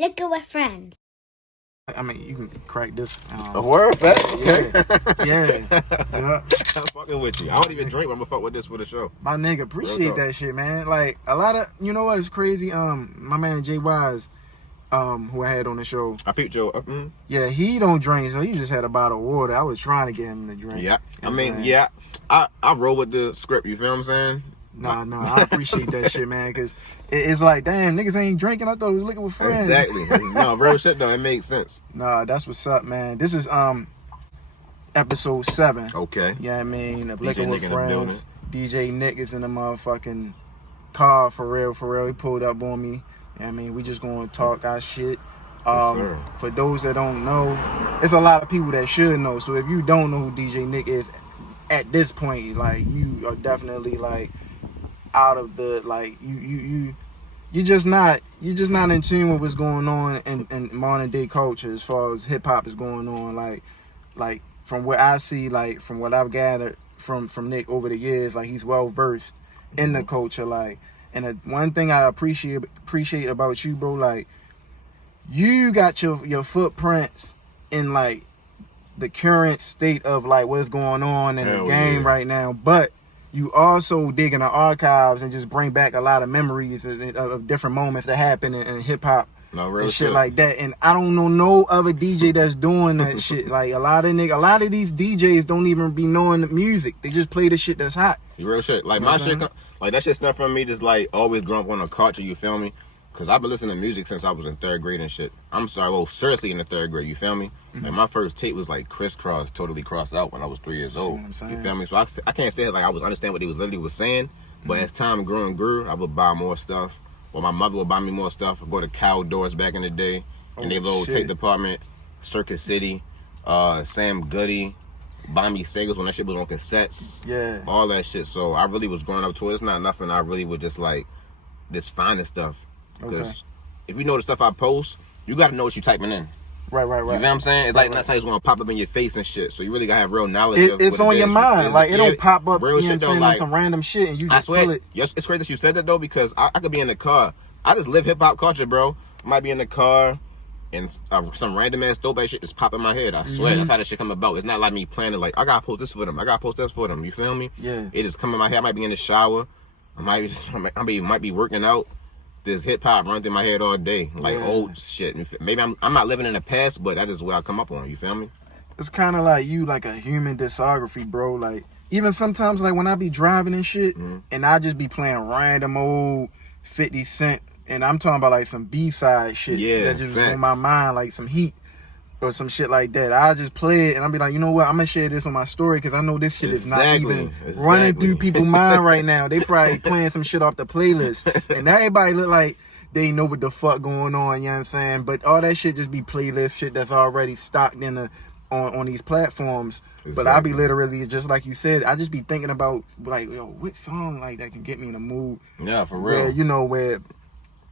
Liquor with friends. I mean, you can crack this. A word, fact? Okay. Yeah. I'm fucking with you. I don't even drink, but I'm gonna fuck with this for the show. My nigga, appreciate that shit, man. Like, a lot of, you know what's crazy? My man Jay Wise, who I had on the show. I peeped your. Yeah, he don't drink, so he just had a bottle of water. I was trying to get him to drink. Yeah. I mean, yeah. I roll with the script, you feel what I'm saying? Nah, I appreciate that shit, man, because it's like, damn, niggas ain't drinking. I thought it was liquor with friends. Exactly. No, real shit, though. It makes sense. Nah, that's what's up, man. This is episode 7. Okay. Yeah, I mean, of DJ Liquor with Nick in the building. Friends. DJ Nick is in the motherfucking car, for real. He pulled up on me. Yeah, I mean, we just gonna talk our shit. Yes, for those that don't know, it's a lot of people that should know. So if you don't know who DJ Nick is at this point, like, you are definitely like out of the, like, you're just not in tune with what's going on in modern day culture as far as hip hop is going on. Like from what I see, like from what I've gathered from Nick over the years, like, he's well versed in the culture. Like, and one thing I appreciate about you, bro, like, you got your footprints in, like, the current state of, like, what's going on in the game right now, but you also dig in the archives and just bring back a lot of memories of different moments that happen in hip-hop and shit like that. And I don't know no other DJ that's doing that shit. Like, a lot of these DJs don't even be knowing the music. They just play the shit that's hot. Real shit. Like, my shit, like, that shit stuff from me just, like, always growing up on a culture, you feel me? Because I've been listening to music since I was in 3rd grade and shit. I'm sorry, well, seriously in the 3rd grade, you feel me? Like, my first tape was, like, crisscross, totally crossed out when I was 3 years old. You feel me? So I can't say it like I was understand what they was literally was saying, but as time grew, I would buy more stuff. Or my mother would buy me more stuff. I'd go to Cow Doors back in the day, and they little tape department, Circuit City, Sam Goody, buy me singles when that shit was on cassettes. Yeah. All that shit. So I really was growing up to it. It's not nothing I really would just, like, just finding stuff. Because if you know the stuff I post, you got to know what you typing in. Right. You know what I'm saying? It's like, that's how it's going to pop up in your face and shit. So you really got to have real knowledge of it's on your mind. Like, it don't pop up, real shit though, like, some random shit and you just pull it. Yes, it's crazy that you said that, though, because I could be in the car. I just live hip-hop culture, bro. I might be in the car and some random ass dope ass shit just pop in my head. I swear, that's how this shit come about. It's not like me planning, like, I got to post this for them. I got to post this for them. You feel me? Yeah. It just come in my head. I might be in the shower. I might be working out. This hip hop run through my head all day, like old shit. Maybe I'm not living in the past, but that is where I come up on. You feel me? It's kind of like you, like a human discography, bro. Like, even sometimes, like, when I be driving and shit, and I just be playing random old 50 Cent, and I'm talking about, like, some B-side shit that just was on my mind, like some Heat or some shit like that. I just play it and I'll be like, you know what, I'm gonna share this on my story because I know this shit is not even running through people's mind right now. They probably playing some shit off the playlist and everybody look like they know what the fuck going on, you know what I'm saying? But all that shit just be playlist shit that's already stocked in on these platforms. But I be literally, just like you said, I just be thinking about, like, yo, what song like that can get me in the mood? Yeah, for real. Where, you know, where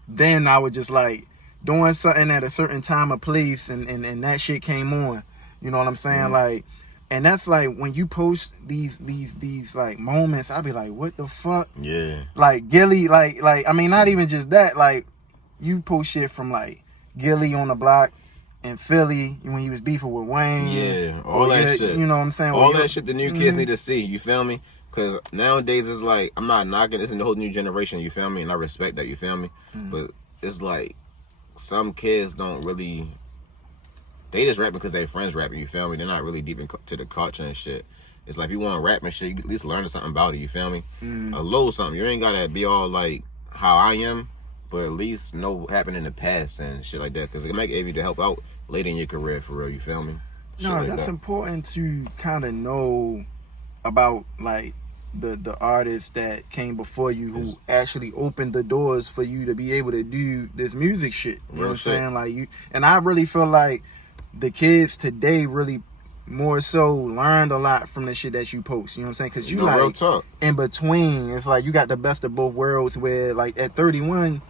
then I would just, like, doing something at a certain time or place and that shit came on. You know what I'm saying? Like, and that's like when you post these like moments, I be like, what the fuck? Yeah. Like Gilly, like I mean, not even just that, like you post shit from like Gilly on the block in Philly when he was beefing with Wayne. Yeah, all that shit. You know what I'm saying? All that shit the new kids need to see, you feel me? Because nowadays it's like, I'm not knocking, it's in the whole new generation, you feel me? And I respect that, you feel me? But it's like, some kids don't really, they just rapping because their friends rapping, you feel me? They're not really deep into the culture and shit. It's like, if you want to rap and shit, you at least learn something about it, you feel me? A little something. You ain't got to be all like how I am, but at least know what happened in the past and shit like that, because it might give you to help out later in your career, for real, you feel me? No, like that's important to kind of know about, like, the artists that came before you who actually opened the doors for you to be able to do this music shit. You know what I'm saying? Like, you, and I really feel like the kids today really more so learned a lot from the shit that you post. You know what I'm saying? Because you like in between, it's like you got the best of both worlds where, like, at 31,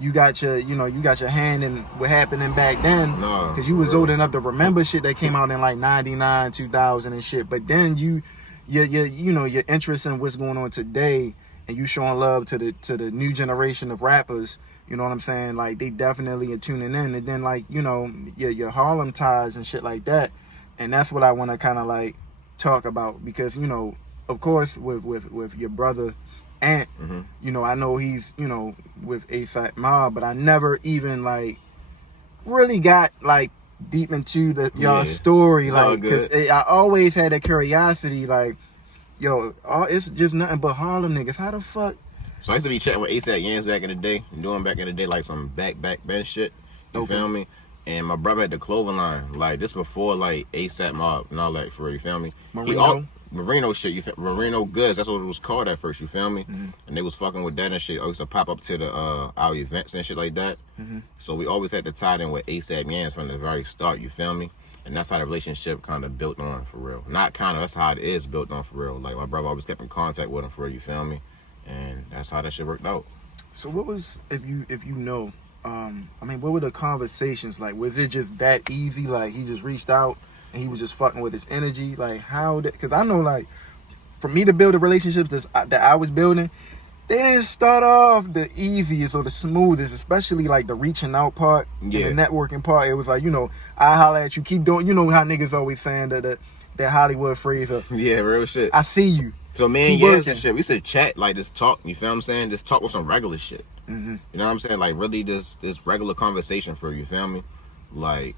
you got your, you know, you got your hand in what happening back then, because you was old enough to remember shit that came out in like 99, 2000 and shit. But then your you know, your interest in what's going on today, and you showing love to the new generation of rappers, You know what I'm saying? Like, they definitely are tuning in. And then, like, you know, your Harlem ties and shit like that. And that's what I want to kind of, like, talk about. Because, you know, of course, with your brother, Ant, you know, I know he's, you know, with ASAP Mob. But I never even, like, really got, like, deep into y'all story. It's like, because I always had a curiosity, like, yo, it's just nothing but Harlem niggas. How the fuck? So I used to be chatting with ASAP Yams back in the day, and doing back in the day like some back bench shit. You feel me? And my brother had the clothing line. Like, this before like ASAP Mob and all that, for real, you feel me? Merino shit, Merino goods, that's what it was called at first, you feel me? And they was fucking with that and shit. I used to pop up to the our events and shit like that. So we always had to tie in with ASAP Yams from the very start, you feel me? And that's how the relationship kind of built on, for real. Not kind of, that's how it is built on, for real. Like, my brother always kept in contact with him, for real, you feel me? And that's how that shit worked out. So what was, if you know, I mean, what were the conversations like? Was it just that easy? Like, he just reached out and he was just fucking with his energy? Like, how did, because I know, like, for me to build the relationships that I was building, they didn't start off the easiest or the smoothest, especially like the reaching out part, and the networking part. It was like, you know, I holler at you, keep doing, you know how niggas always saying that Hollywood phrase of, yeah, real shit. I see you. So me and Yams and shit, we used to chat, like, just talk, you feel what I'm saying? Just talk with some regular shit. You know what I'm saying? Like, really this regular conversation, for you feel me? Like,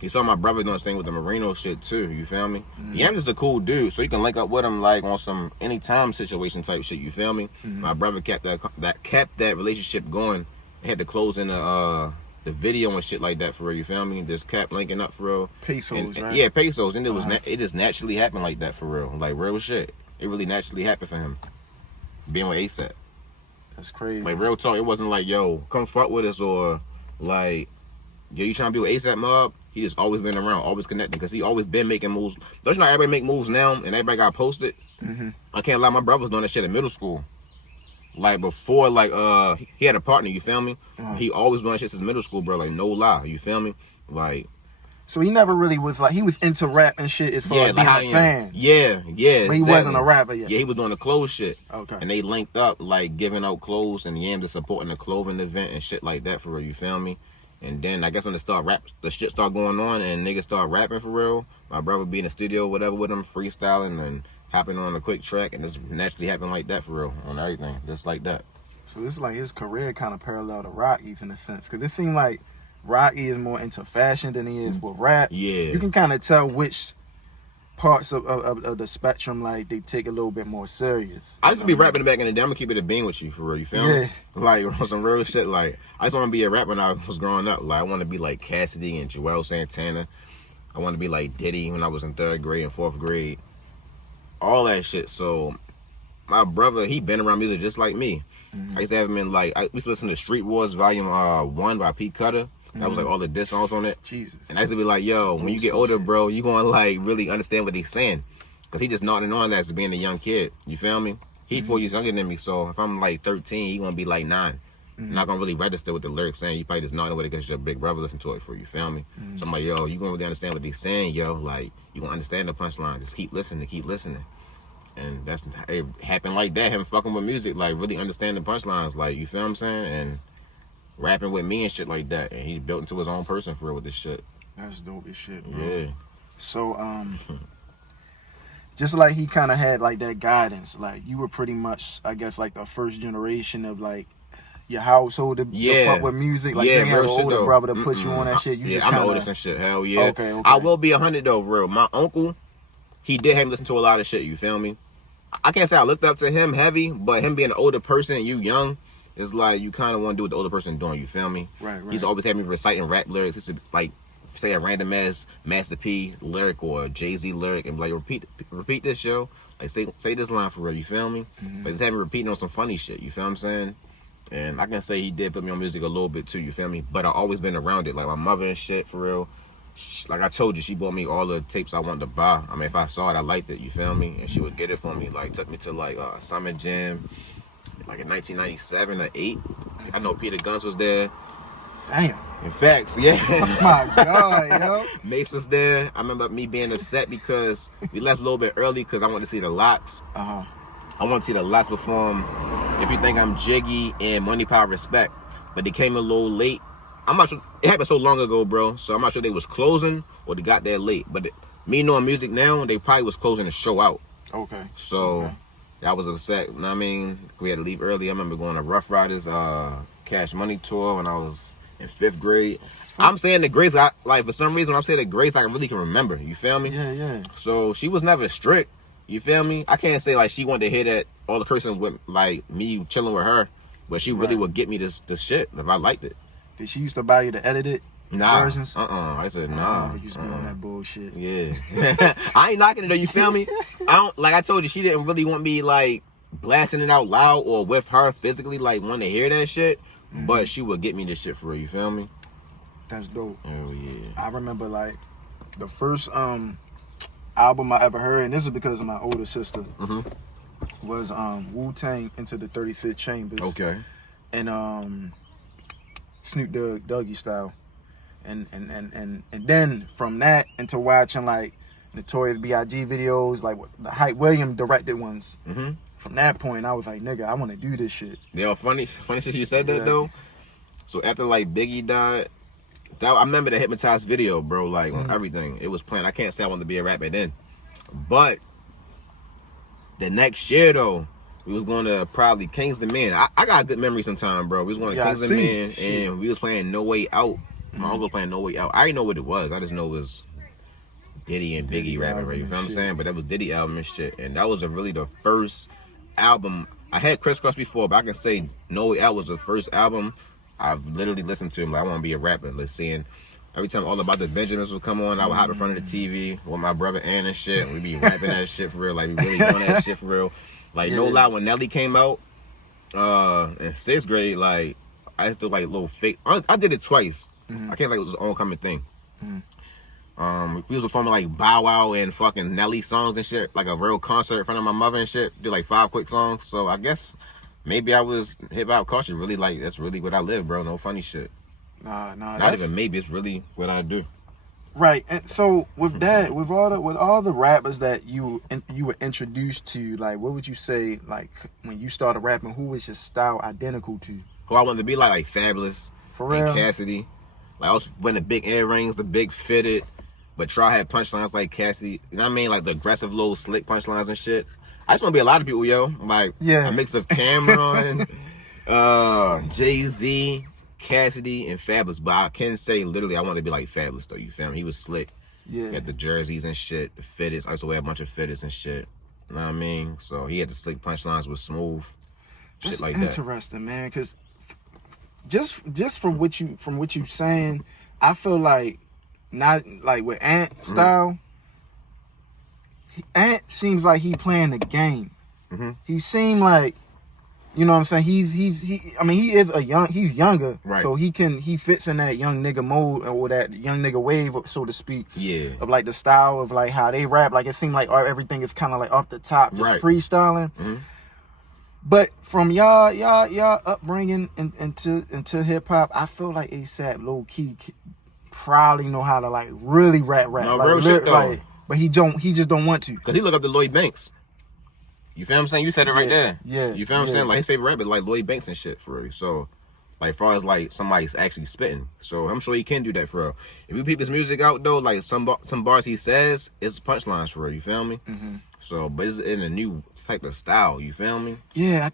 he saw my brother doing this thing with the Merino shit too, you feel me? Yams is a cool dude, so you can link up with him like on some anytime situation type shit, you feel me? My brother kept that relationship going. He had to close in the video and shit like that, for real, you feel me? Just kept linking up, for real. Pesos, right? Yeah, pesos. And it just naturally happened like that, for real. Like, real shit. It really naturally happened for him. Being with ASAP. That's crazy. Like, real talk, it wasn't like, yo, come fuck with us, or like, yo, you trying to be with ASAP Mob? He just always been around, always connecting, because he always been making moves. Don't you know everybody make moves now and everybody got posted? I can't lie, my brother was doing that shit in middle school. Like, before, like, he had a partner, you feel me? He always doing that shit since middle school, bro. Like, no lie, you feel me? Like, so he never really was like, he was into rap and shit as far as being a fan. Yeah, but he wasn't a rapper yet. Yeah, he was doing the clothes shit. Okay. And they linked up, like, giving out clothes, and Yam just supporting the clothing event and shit like that, for real, you feel me? And then I guess when the shit started going on and niggas started rapping, for real, my brother be in the studio, whatever, with him, freestyling and hopping on a quick track, and this naturally happened like that, for real, on everything, just like that. So this is like his career kind of parallel to Rocky's in a sense, because it seemed like Rocky is more into fashion than he is with rap. Yeah. You can kind of tell which parts of the spectrum, like, they take a little bit more serious. I used to be rapping back in the day. I'm gonna keep it a bean with you, for real, you feel me? Like, on some real shit. Like, I just want to be a rapper when I was growing up. Like, I want to be like Cassidy and Joel Santana. I want to be like Diddy when I was in 3rd grade and 4th grade. All that shit. So my brother, he been around music just like me. I used to have him in, like, I used to listen to Street Wars Volume 1 by Pete Cutter. That was like all the diss songs on it. Jesus. And I used to be like, yo, when you get older, bro, you gonna like really understand what he's saying. Cause he just nodding on that as being a young kid. You feel me? He 4 years younger than me, so if I'm like 13, he gonna be like 9. I'm not gonna really register what the lyrics saying. You probably just nodding with it because your big brother listen to it for you, feel me? So I'm like, yo, you gonna really understand what he's saying, yo. Like, you gonna understand the punchline. Just keep listening, And it happened like that, him fucking with music, like really understand the punchlines, like, you feel what I'm saying? And rapping with me and shit like that, and he built into his own person, for real, with this shit. That's dope as shit, bro. Yeah. So, just like he kind of had like that guidance, like you were pretty much, I guess, like the first generation of like your household to fuck with music. Like, you have an older brother to put you on that shit. You just I'm kinda... the oldest and shit. Hell yeah. Okay. I will be 100 though, for real. My uncle, he did have me listen to a lot of shit. You feel me? I can't say I looked up to him heavy, but him being an older person and you young, it's like you kind of want to do what the older person doing, you feel me? Right. He's always had me reciting rap lyrics. He used to like say a random ass Master P lyric or a Jay-Z lyric and be like, repeat this, yo. Like, say this line for real, you feel me? But just have me repeating on some funny shit, you feel what I'm saying? And I can say he did put me on music a little bit too, you feel me? But I always been around it, like my mother and shit, for real. Like I told you, she bought me all the tapes I wanted to buy. I mean, if I saw it, I liked it, you feel me? And she would get it for me, like took me to like Summer Jam, like in 1997 or 8. I know Peter Guns was there. Damn. In facts, yeah. Oh my God, yo. Mace was there. I remember me being upset because we left a little bit early because I wanted to see the Lots. I want to see the Lots perform If You Think I'm Jiggy and Money, Power, Respect. but they came a little late. I'm not sure. It happened so long ago, bro. So I'm not sure they was closing or they got there late. But me knowing music now, they probably was closing the show out. Okay. So I was upset. You know what I mean? We had to leave early. I remember going to Rough Riders Cash Money tour when I was in 5th grade. I'm saying the grades, like for some reason, when I'm saying the grades, I really can remember. You feel me? Yeah, yeah. So she was never strict. You feel me? I can't say like she wanted to hear that all the cursing with like me chilling with her, but she really would get me this shit if I liked it. Did she used to buy you the edited versions? I said nah. You used to be on that bullshit. Yeah. I ain't knocking it though, you feel me? I don't, like I told you, she didn't really want me like blasting it out loud or with her physically like want to hear that shit, but she would get me this shit for real, you feel me? That's dope. Oh yeah. I remember like the first album I ever heard, and this is because of my older sister, was Wu-Tang Into the 36 Chambers. Okay. And Snoop Dogg, Dougie Style. And then from that into watching like Notorious B.I.G. videos, like the Hype Williams directed ones. From that point, I was like, nigga, I want to do this shit. Yeah, funny shit you said that though. So after like Biggie died, I remember the Hypnotized video, bro, like on everything. It was playing. I can't say I wanted to be a rapper then. But the next year though, we was going to probably Kingston Man. I got a good memory sometime, bro. We was going to Kingston Man and we was playing No Way Out. My uncle playing No Way Out. I didn't know what it was. I just know it was Diddy and Biggie rapping, right? You feel what I'm saying? But that was Diddy album and shit. And that was really the first album. I had Criss Cross before, but I can say No Way Out was the first album I've literally listened to him. Like, I want to be a rapper. Like, seeing every time All About the Benjamins would come on, I would hop in front of the TV with my brother Ann and shit. We'd be rapping that shit for real. Like, we really doing that shit for real. Like, no lie, when Nelly came out in 6th grade, like, I used to like little fake. I did it twice. I can't like it was an oncoming thing. We was performing like Bow Wow and fucking Nelly songs and shit, like a real concert in front of my mother and shit. Did like 5 quick songs. So I guess maybe I was hip hop culture. Really, like that's really what I live, bro. No funny shit. Nah. Not even maybe. It's really what I do. Right. And so with that, with all the rappers that you were introduced to, like, what would you say, like, when you started rapping, who was your style identical to? Who I wanted to be like Fabulous, for real, and Cassidy. Like I was wearing the big earrings, the big fitted, but Try had punchlines like Cassidy. You know what I mean? Like the aggressive little slick punchlines and shit. I just want to be a lot of people, yo. Like a mix of Cameron, Jay-Z, Cassidy, and Fabulous. But I can say literally I want to be like Fabulous though. You feel me? He was slick. Yeah. He had the jerseys and shit, the fitteds. I used to wear a bunch of fitteds and shit. You know what I mean? So he had the slick punchlines with smooth. That's shit like that. Interesting, man. Because just from what you saying, I feel like not like with Ant style. Ant seems like he playing the game. He seemed like, you know what I'm saying. He he's younger, right? So he fits in that young nigga mode or that young nigga wave, so to speak. Yeah. Of like the style of like how they rap. Like it seemed like everything is kind of like off the top, just freestyling. But from y'all upbringing into hip hop, I feel like ASAP low key probably know how to like really rap. No, like, real shit though. Like, but he just don't want to. Cause he look up to Lloyd Banks. You feel what I'm saying? You said it right there. Yeah. You feel what I'm saying? Like his favorite rapper like Lloyd Banks and shit for real. So like as far as like somebody's actually spitting. So I'm sure he can do that for real. If you peep his music out though, like some bars he says, it's punchlines for real. You feel me? So, but it's in a new type of style. You feel me? Yeah, I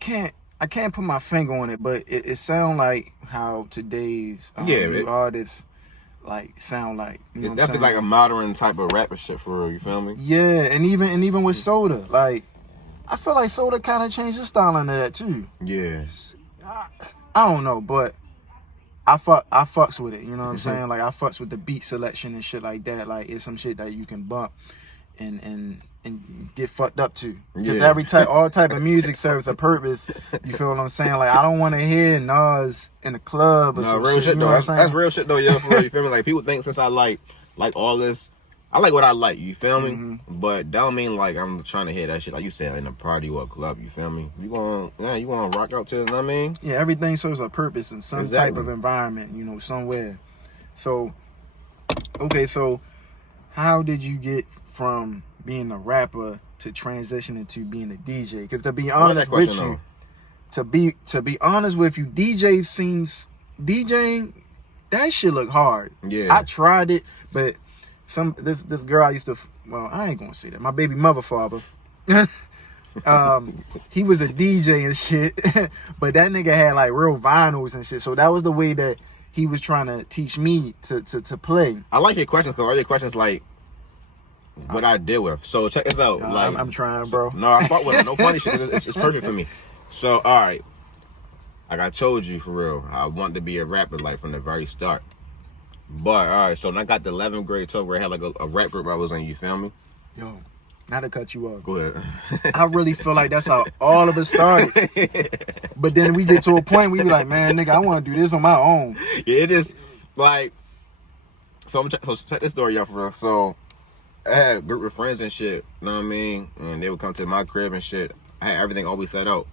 can't put my finger on it, but it sounds like how today's artists like sound like. You know it's definitely like a modern type of rapper shit for real. You feel me? Yeah, and even with Soda, like I feel like Soda kind of changed his style into that too. Yes. I don't know, but I fucks with it. You know what I'm saying? Like I fucks with the beat selection and shit like that. Like it's some shit that you can bump and get fucked up to. Because all type of music serves a purpose. You feel what I'm saying? Like I don't want to hear Nas in a club or some real shit though. That's real shit though, yeah, for real. You feel me? Like people think since I like all this, I like what I like, you feel me? But that don't mean like I'm trying to hear that shit like you said in a party or a club, you feel me? You gonna rock out to it, you know what I mean? Yeah, everything serves a purpose in some type of environment, you know, somewhere. So okay, so how did you get from being a rapper to transitioning to being a DJ? Because to be honest with you, to be honest with you, DJ seems DJing, that shit look hard. Yeah. I tried it, but this girl I used to, well, I ain't gonna say that. My baby mother father, he was a DJ and shit, but that nigga had like real vinyls and shit. So that was the way that he was trying to teach me to play. I like your questions because all your questions like what I deal with. So check this out. Like I'm trying, bro. No, I fuck with it. No funny shit. It's perfect for me. So all right, like I told you for real, I wanted to be a rapper like from the very start. But all right, so when I got the 11th grade, 12th grade, I had like a rap group I was in. You feel me? Yo, not to cut you off. Go ahead. I really feel like that's how all of it started. But then we get to a point we be like, man, nigga, I want to do this on my own. Yeah, it is like. So check this story out for real. So I had a group of friends and shit. You know what I mean? And they would come to my crib and shit. I had everything always set out.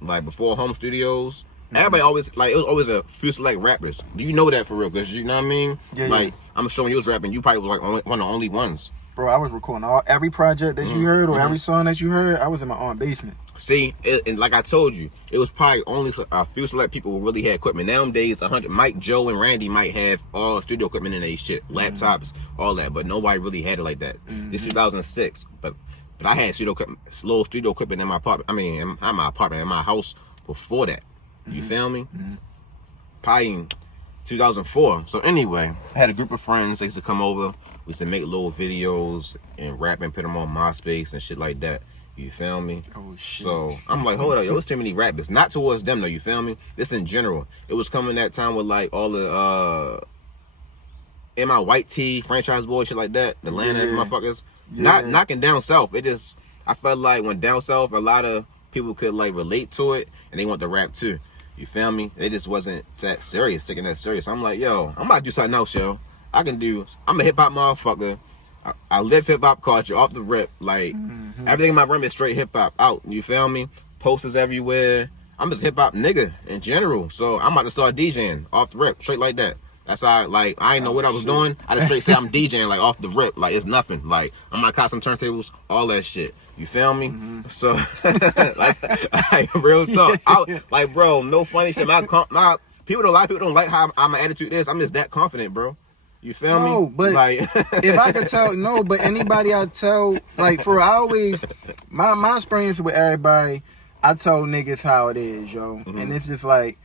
Like before home studios. Everybody always, like, it was always a few select rappers. Do you know that for real? Because, you know what I mean? Yeah, like, I'm showing you was rapping, you probably was, like, one of the only ones. Bro, I was recording every project that you heard or every song that you heard, I was in my own basement. See, and like I told you, it was probably only a few select people who really had equipment. Nowadays, 100, Mike, Joe, and Randy might have all studio equipment in their shit. Laptops, all that. But nobody really had it like that. This 2006. But I had slow studio equipment in my apartment. I mean, not my apartment, in my house before that. You feel me? Probably in 2004. So anyway, I had a group of friends. They used to come over. We used to make little videos and rap and put them on MySpace and shit like that. You feel me? Oh, shit. So I'm like, hold up, yo, it's too many rappers. Not towards them though, you feel me? This in general. It was coming that time with like all the in my white tee, franchise boy, shit like that. The land motherfuckers. Not knocking down south. It just, I felt like when down south, a lot of people could like relate to it and they want to rap too. You feel me? It just wasn't that serious, taking that serious. I'm like, yo, I'm about to do something else, yo. I'm a hip-hop motherfucker. I live hip-hop culture off the rip. Like, everything in my room is straight hip-hop out. You feel me? Posters everywhere. I'm just hip-hop nigga in general. So I'm about to start DJing off the rip, straight like that. That's how, like, I didn't know what I was doing. I just straight say I'm DJing, like, off the rip. Like, it's nothing. Like, I'm gonna cop some turntables, all that shit. You feel me? So, like, real talk. Like, bro, no funny shit. A lot of people don't like how my attitude is. I'm just that confident, bro. You feel me? No, but like, if I could tell, no, but anybody I tell, like, for I always, my experience with everybody, I tell niggas how it is, yo. And it's just like,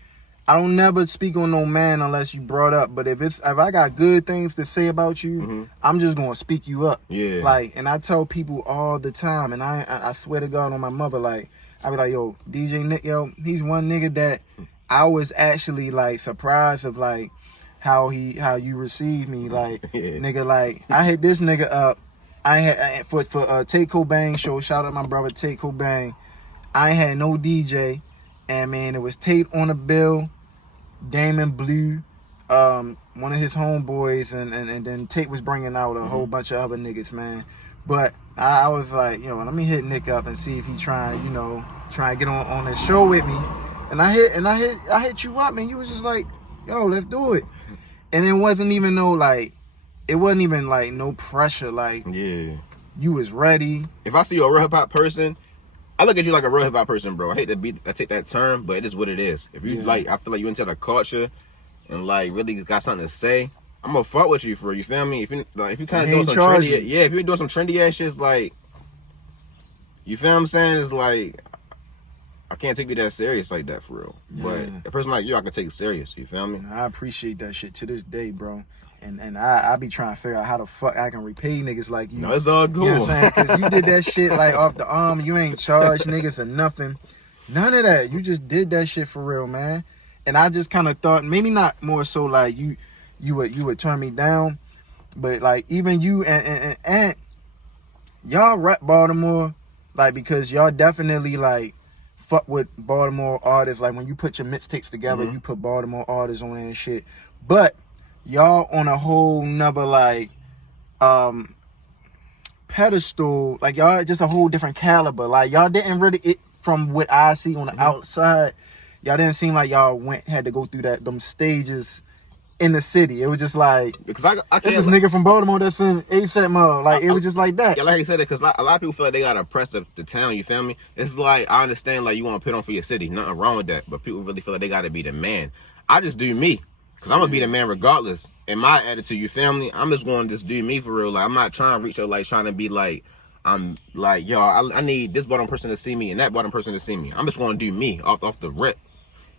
I don't never speak on no man unless you brought up. But if I got good things to say about you, I'm just gonna speak you up. Yeah. Like, and I tell people all the time, and I swear to God on my mother, like, I be like, yo, DJ Nick, yo, he's one nigga that I was actually like surprised of like how you received me, like nigga, like I hit this nigga up. I had for Tate Cobain show. Shout out my brother Tate Cobain. I had no DJ, and man, it was Tate on the bill, Damon Blue, one of his homeboys, and then Tate was bringing out a whole bunch of other niggas, man. But I was like, yo, let me hit Nick up and see if he try to get on this show with me. And I hit you up, man. You was just like, yo, let's do it. And it wasn't even no pressure. Like, yeah, you was ready. If I see you a real hip hop person, I look at you like a real hip hop person, bro. I hate I take that term, but it is what it is. If you like, I feel like you into the culture and like really got something to say, I'm gonna fuck with you for, you feel me? If you kind of doing some trendy, if you're doing some trendy ass shit, like, you feel what I'm saying? It's like, I can't take you that serious like that for real. Yeah. But a person like you, I can take it serious. You feel me? I appreciate that shit to this day, bro. And I be trying to figure out how the fuck I can repay niggas like you. No, it's all cool. You know what I'm saying? Because you did that shit like off the arm. You ain't charged niggas or nothing. None of that. You just did that shit for real, man. And I just kind of thought, maybe not more so like you would turn me down, but like even you and y'all rep Baltimore, like, because y'all definitely like fuck with Baltimore artists. Like when you put your mixtapes together, you put Baltimore artists on there and shit. But y'all on a whole nother like pedestal. Like y'all just a whole different caliber. Like y'all didn't really, from what I see on the outside, y'all didn't seem like y'all had to go through them stages in the city. It was just like, because I can't, this nigga from Baltimore that's in ASAP mode. Like, it was just like that. Yeah, like you said it, because a lot of people feel like they gotta oppress the town. You feel me? It's like, I understand, like, you want to put on for your city, nothing wrong with that, but people really feel like they gotta be the man. I just do me. Cause I'm gonna be the man regardless. In my attitude, you feel me? I'm just going to just do me for real. Like I'm not trying to reach out, like trying to be like, I'm like, yo, I need this bottom person to see me and that bottom person to see me. I'm just gonna do me off the rip.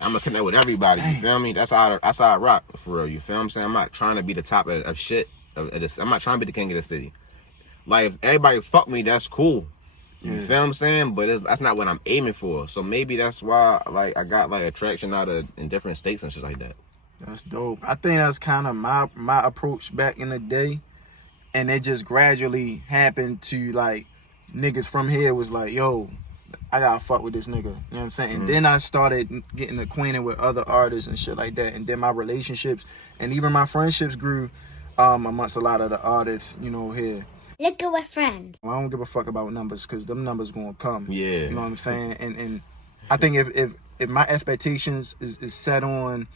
I'm gonna connect with everybody. You feel me? That's how I rock for real. You feel what I'm saying? I'm not trying to be the top of shit. I'm not trying to be the king of the city. Like if everybody fuck me, that's cool. You feel what I'm saying? But that's not what I'm aiming for. So maybe that's why like I got like attraction out of in different states and shit like that. That's dope. I think that's kind of my approach back in the day, and it just gradually happened to like niggas from here was like, yo, I gotta fuck with this nigga. You know what I'm saying? And then I started getting acquainted with other artists and shit like that, and then my relationships and even my friendships grew amongst a lot of the artists, you know, here. Look at our friends. I don't give a fuck about numbers because them numbers gonna come. Yeah. You know what I'm saying? And I think if my expectations is set on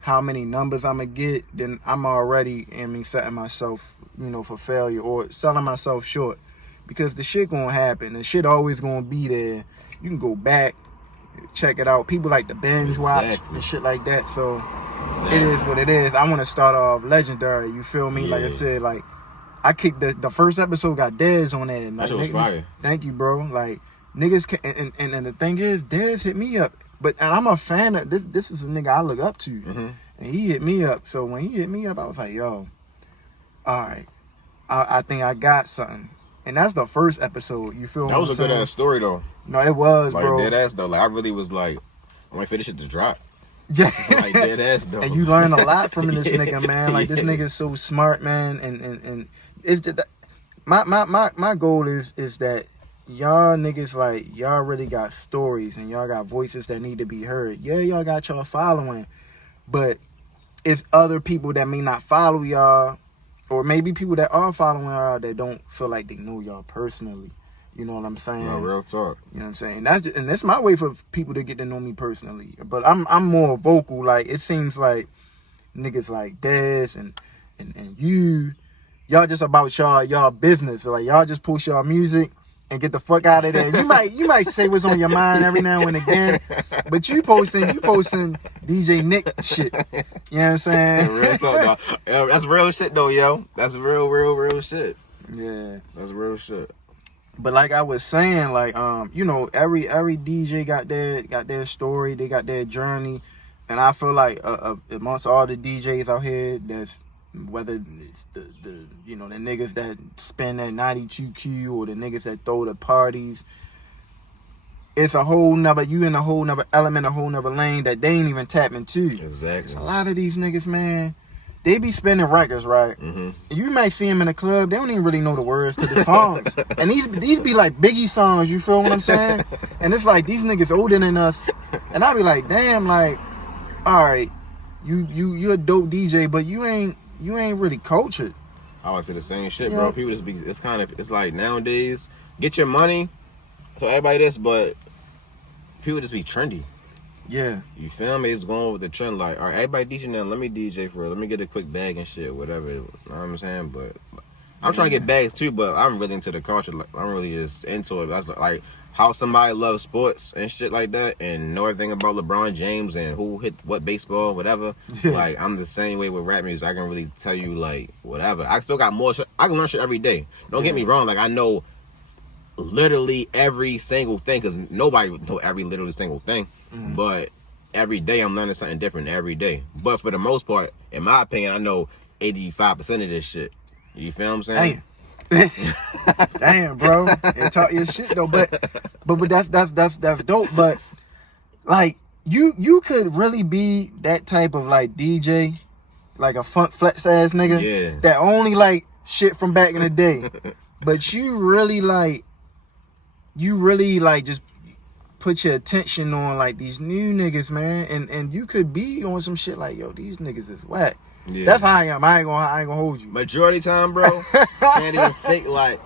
how many numbers I'm gonna get, then I'm already, setting myself, for failure or selling myself short, because the shit gonna happen. The shit always gonna be there. You can go back, check it out. People like to binge watch and shit like that. So it is what it is. I want to start off legendary. You feel me? Yeah. Like I said, like I kicked the first episode, got Dez on there. Like, that shit was fire. Thank you, bro. Like niggas can, and the thing is, Dez hit me up. And I'm a fan of this. This is a nigga I look up to, and he hit me up. So when he hit me up, I was like, "Yo, all right, I think I got something." And that's the first episode. You feel? That was a good ass story though. No, it was, like, bro. Dead ass though. Like I really was like, I'm waiting for this shit to drop. Yeah, like dead ass though. And you learn a lot from this nigga, man. Like this nigga's so smart, man. And it's just, my goal is that y'all niggas, like, y'all really got stories and y'all got voices that need to be heard. Yeah, y'all got y'all following, but it's other people that may not follow y'all, or maybe people that are following y'all that don't feel like they know y'all personally. You know what I'm saying? No, real talk. You know what I'm saying? That's my way for people to get to know me personally. But I'm more vocal. Like it seems like niggas like Dez and y'all just about y'all business. So like y'all just post y'all music and get the fuck out of there. You might say what's on your mind every now and again, but you posting DJ Nick shit. You know what I'm saying? Real talk, dog. That's real shit though, yo. That's real shit. Yeah, that's real shit. But like I was saying, like every DJ got their story, they got their journey, and I feel like amongst all the DJs out here, that's whether it's the niggas that spin that 92Q or the niggas that throw the parties, it's a whole nother, you in a whole nother element, a whole nother lane that they ain't even tap into. Exactly. A lot of these niggas, man, they be spinning records, right? You might see them in the club, they don't even really know the words to the songs. And these be like Biggie songs, you feel what I'm saying? And it's like these niggas older than us, and I be like, damn, like, all right, you a dope DJ, but you ain't really cultured. I always say the same shit, bro. People just be, it's like nowadays, get your money, so everybody this, but people just be trendy. Yeah. You feel me? It's going with the trend. Like, all right, everybody DJ now, let me DJ for it. Let me get a quick bag and shit, whatever. You know what I'm saying? But I'm trying to get bags too, but I'm really into the culture. Like, I'm really just into it. That's like how somebody loves sports and shit like that and know everything about LeBron James and who hit what baseball, whatever. Like, I'm the same way with rap music. I can really tell you, like, whatever. I still got more shit. I can learn shit every day. Don't get me wrong. Like, I know literally every single thing, because nobody would know every literally single thing. But every day I'm learning something different every day. But for the most part, in my opinion, I know 85% of this shit. You feel what I'm saying? Damn, bro. And talk your shit though, but that's dope. But like you could really be that type of like DJ, like a flex ass nigga that only like shit from back in the day. But you really just put your attention on like these new niggas, man, and you could be on some shit like, yo, these niggas is whack. Yeah. That's how I am. I ain't gonna hold you. Majority time, bro, can't even fake. Like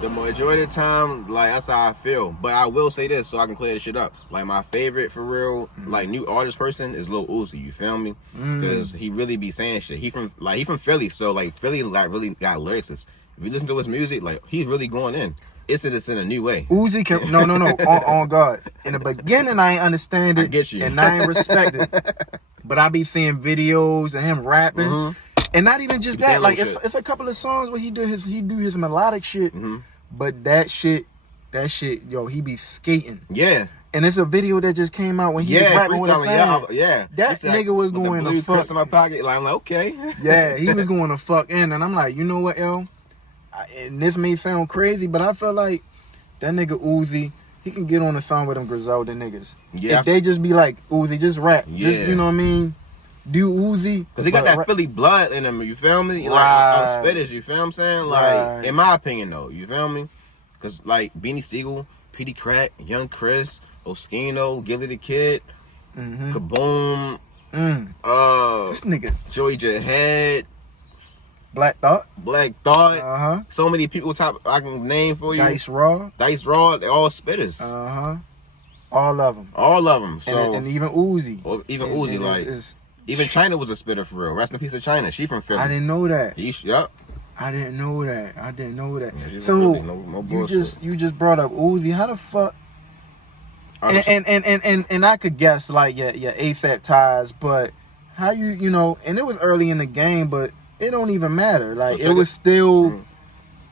the majority of the time, like that's how I feel. But I will say this, so I can clear this shit up. Like my favorite for real, like new artist person is Lil Uzi. You feel me? Because he really be saying shit. He from Philly, so like Philly like really got lyricists. If you listen to his music, like he's really going in. It's in a new way. Uzi can no on God. In the beginning, I ain't understand it. I get you. And I ain't respect it. but I be seeing videos of him rapping. And not even just that, like it's a couple of songs where he do his melodic shit, but that shit, yo, he be skating. Yeah. And it's a video that just came out when he was rapping with a fan. Yeah. That nigga was going to fuck in my pocket. Like, I'm like, okay. Yeah, he was going to fuck in, and I'm like, you know what, yo? And this may sound crazy, but I feel like that nigga Uzi, he can get on a song with them Griselda niggas. Yeah. If they just be like, Uzi, just rap. Yeah. Just, you know what I mean? Do Uzi. Because he got that Philly blood in him, you feel me? Like, on spitters, you feel what I'm saying? Like, in my opinion, though, you feel me? Because, like, Beanie Siegel, Petey Crack, Young Chris, Oskino, Gilly the Kid, Kaboom, this nigga. Joey Jahead, Black Thought. So many people I can name for you. Dice Raw, they're all spitters. All of them. So and even Uzi. Or even Uzi, like even China was a spitter for real. Rest in peace to China. She from Philly. I didn't know that. Yep. I didn't know that. Yeah, so no you just brought up Uzi. How the fuck? And I could guess like your ASAP ties, but how you know? And it was early in the game, but it don't even matter. Like it was still,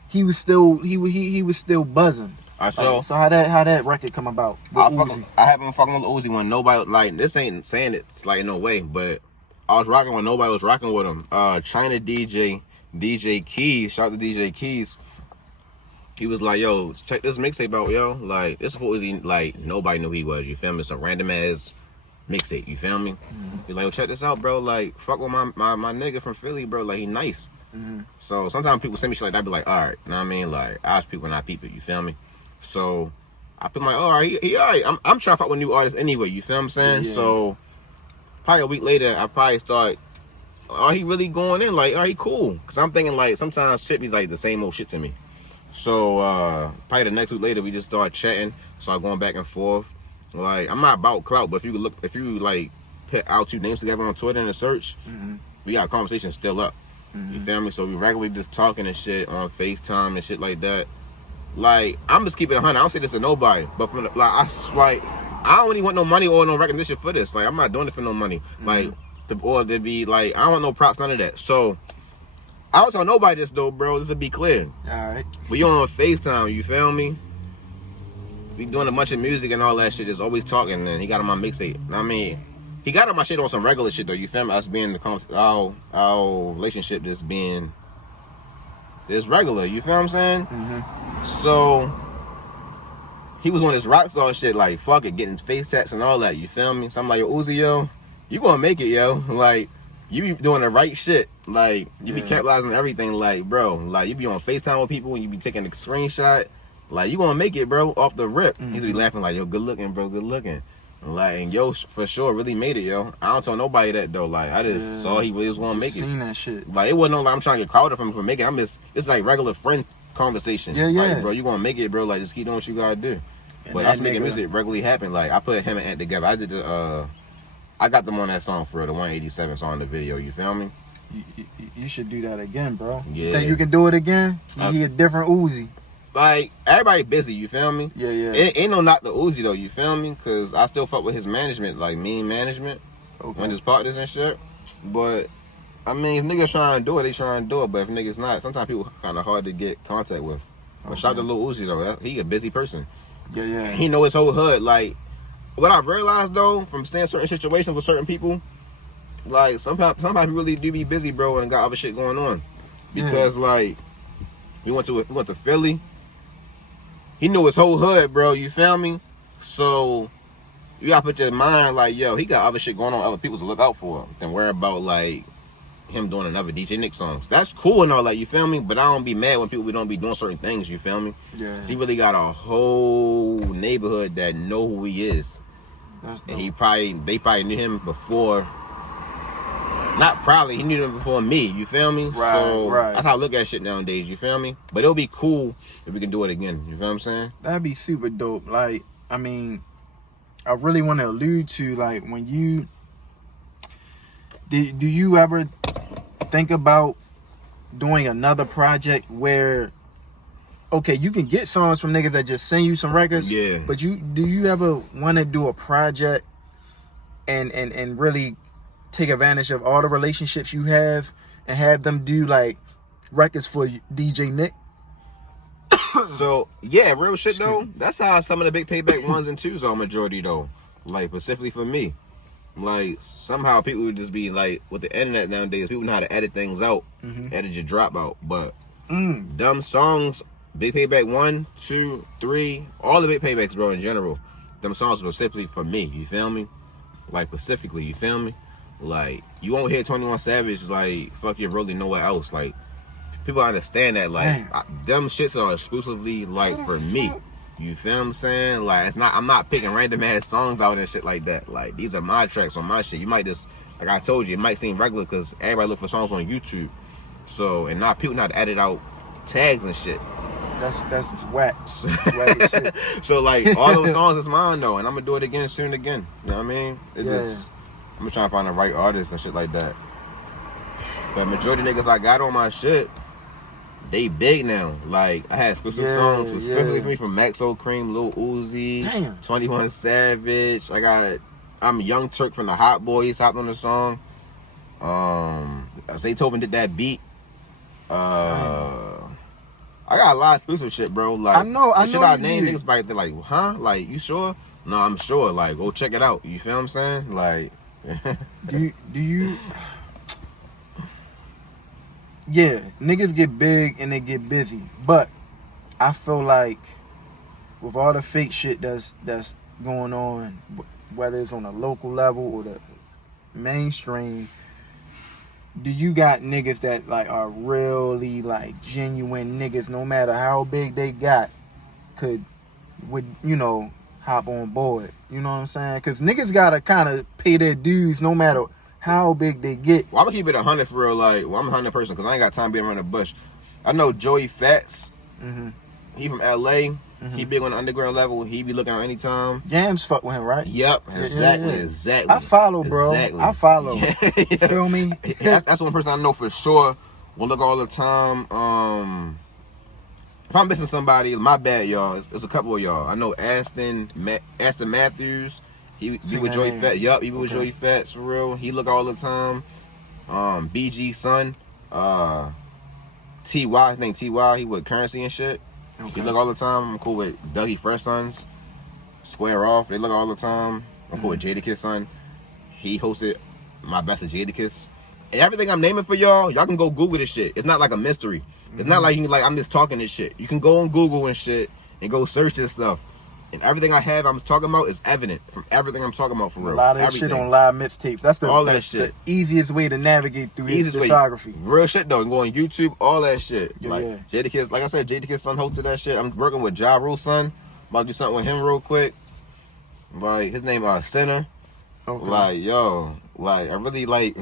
he was still buzzing. So how that record come about? I haven't fucking with Uzi when nobody, like, this ain't saying it's like no way, but I was rocking when nobody was rocking with him. China DJ Keys, shout out to DJ Keys. He was like, yo, check this mixtape out, yo. Like, this is for Uzi, like, nobody knew who he was, you feel me? It's a random ass mixtape, you feel me? He's like, yo, check this out, bro. Like, fuck with my nigga from Philly, bro. Like, he nice. So sometimes people send me shit like that, I be like, all right, you know what I mean? Like, I ask people not people, you feel me? So I feel like, all right, he all right. I'm trying to fuck with new artists anyway, you feel what I'm saying? Yeah. So probably a week later, I probably start, are he really going in? Like, are he cool? Because I'm thinking, like, sometimes shit be like the same old shit to me. So probably the next week later, we just start chatting, start going back and forth. Like, I'm not about clout, but if you like put our two names together on Twitter in a search, we got conversations still up. You feel me? So we regularly just talking and shit on FaceTime and shit like that. Like, I'm just keeping it 100. I don't say this to nobody, but from the, like, I don't really want no money or no recognition for this. Like, I'm not doing it for no money. Like, or to be like, I don't want no props, none of that. So I don't tell nobody this though, bro. This will be clear. All right. We on FaceTime, you feel me? We doing a bunch of music and all that shit. Just always talking, and he got on my mixtape. I mean, he got on my shit on some regular shit though. You feel me? Us being our relationship just being this regular. You feel what I'm saying? So he was on this rock star shit, like, fuck it, getting face tats and all that. You feel me? So I'm like, yo, Uzi, yo, you gonna make it, yo. Like, you be doing the right shit. Like, you be capitalizing everything. Like, bro, like, you be on FaceTime with people and you be taking the screenshot. Like, you gonna make it, bro, off the rip. He's be laughing like, yo, good looking, bro, good looking. Like, and yo, for sure, really made it, yo. I don't tell nobody that though. Like, I just saw he was gonna make it. Seen that shit. Like, it wasn't no, like, I'm trying to get crowded from making it. I'm just, it's like regular friend conversation. Like, bro, you gonna make it, bro. Like, just keep doing what you gotta do. But us making music regularly happen. Like, I put him and Ant together. I did the I got them on that song for real, the 187 song, the video. You feel me? You should do that again, bro. Yeah. Think you can do it again? He a different Uzi. Like, everybody busy, you feel me? Yeah. Ain't no knock the Uzi though, you feel me? Cause I still fuck with his management, like mean management, and his partners and shit. But I mean, if niggas trying to do it, they trying to do it. But if niggas not, sometimes people kind of hard to get contact with. But shout out to Lil Uzi though, he a busy person. Yeah. He know his whole hood. Like, what I've realized though, from staying in certain situations with certain people, like sometimes people really do be busy, bro, and got other shit going on. Because like, we went to Philly. He knew his whole hood, bro. You feel me? So you gotta put your mind like, yo, he got other shit going on, other people to look out for than worry about like him doing another DJ Nick songs. That's cool and all that, you feel me? But I don't be mad when people don't be doing certain things, you feel me? Yeah. He really got a whole neighborhood that know who he is. That's dope. And they probably knew him before. Not probably, he knew them before me, you feel me? Right. That's how I look at shit nowadays, you feel me? But it'll be cool if we can do it again, you feel what I'm saying? That'd be super dope. Like, I mean, I really want to allude to, like, when you, do you ever think about doing another project where, okay, you can get songs from niggas that just send you some records, but do you ever want to do a project and really take advantage of all the relationships you have and have them do like records for DJ Nick? So yeah, real shit though. That's how some of the big payback 1s and 2s are majority though. Like specifically for me, like somehow people would just be like, with the internet nowadays, people know how to edit things out, edit your drop out. But them songs, big payback 1, 2, 3, all the big paybacks, bro. In general, them songs were specifically for me. You feel me? Like specifically, you feel me? Like you won't hear 21 Savage like fuck your really nowhere else. Like people understand that like them shits are exclusively like for me. You feel what I'm saying? Like it's not, I'm not picking random ass songs out and shit like that. Like these are my tracks on my shit. You might just, like I told you, it might seem regular because everybody look for songs on YouTube. So and not people not edit out tags and shit. That's whack. That's whack as shit. So like all those songs is mine though, and I'm gonna do it again soon again. You know what I mean? It just, I'm just trying to find the right artists and shit like that. But majority of niggas I got on my shit, they big now. Like I had exclusive songs specifically for me from Maxo Cream, Lil Uzi, 21 Savage. I'm Young Turk from the Hot Boys hopped on the song. Zaytoven did that beat. I got a lot of exclusive shit, bro. Like I know shit I named niggas by they're like, huh? Like you sure? No, I'm sure. Like go check it out. You feel what I'm saying? Like do you yeah, niggas get big and they get busy, but I feel like with all the fake shit that's going on, whether it's on a local level or the mainstream, do you got niggas that like are really like genuine niggas, no matter how big they got, would you know hop on board? You know what I'm saying? Because niggas gotta kind of pay their dues no matter how big they get. Well, I'm gonna keep it 100 for real. Like, well, I'm a 100 person because I ain't got time being around the bush. I know Joey Fats. He from LA. He big on the underground level. He be looking out anytime. Yams fuck with him, right? Yep, exactly. I follow, bro. Exactly. I follow. You feel me? That's one person I know for sure will look all the time. If I'm missing somebody, my bad, y'all. It's a couple of y'all. I know Aston Matthews. He be with Joey Fats. Yup, he be with Joey Fats for real. He look all the time. BG son. TY, his name TY. He with Currency and shit. He look all the time. I'm cool with Dougie Fresh Sons. Square Off. They look all the time. I'm cool with Jadakiss son. He hosted My Best of Jadakiss. And everything I'm naming for y'all can go Google this shit. It's not like a mystery. It's not like I'm just talking this shit. You can go on Google and shit and go search this stuff. And everything I'm talking about is evident from everything I'm talking about for real. A lot of that shit on live mixtapes. That's shit. The easiest way to navigate through his discography. Real shit though. You can go on YouTube, all that shit. Jadakiss, like I said, Jadakiss son hosted that shit. I'm working with Ja Rule son. About to do something with him real quick. Like his name Sinner. Like yo, like I really like.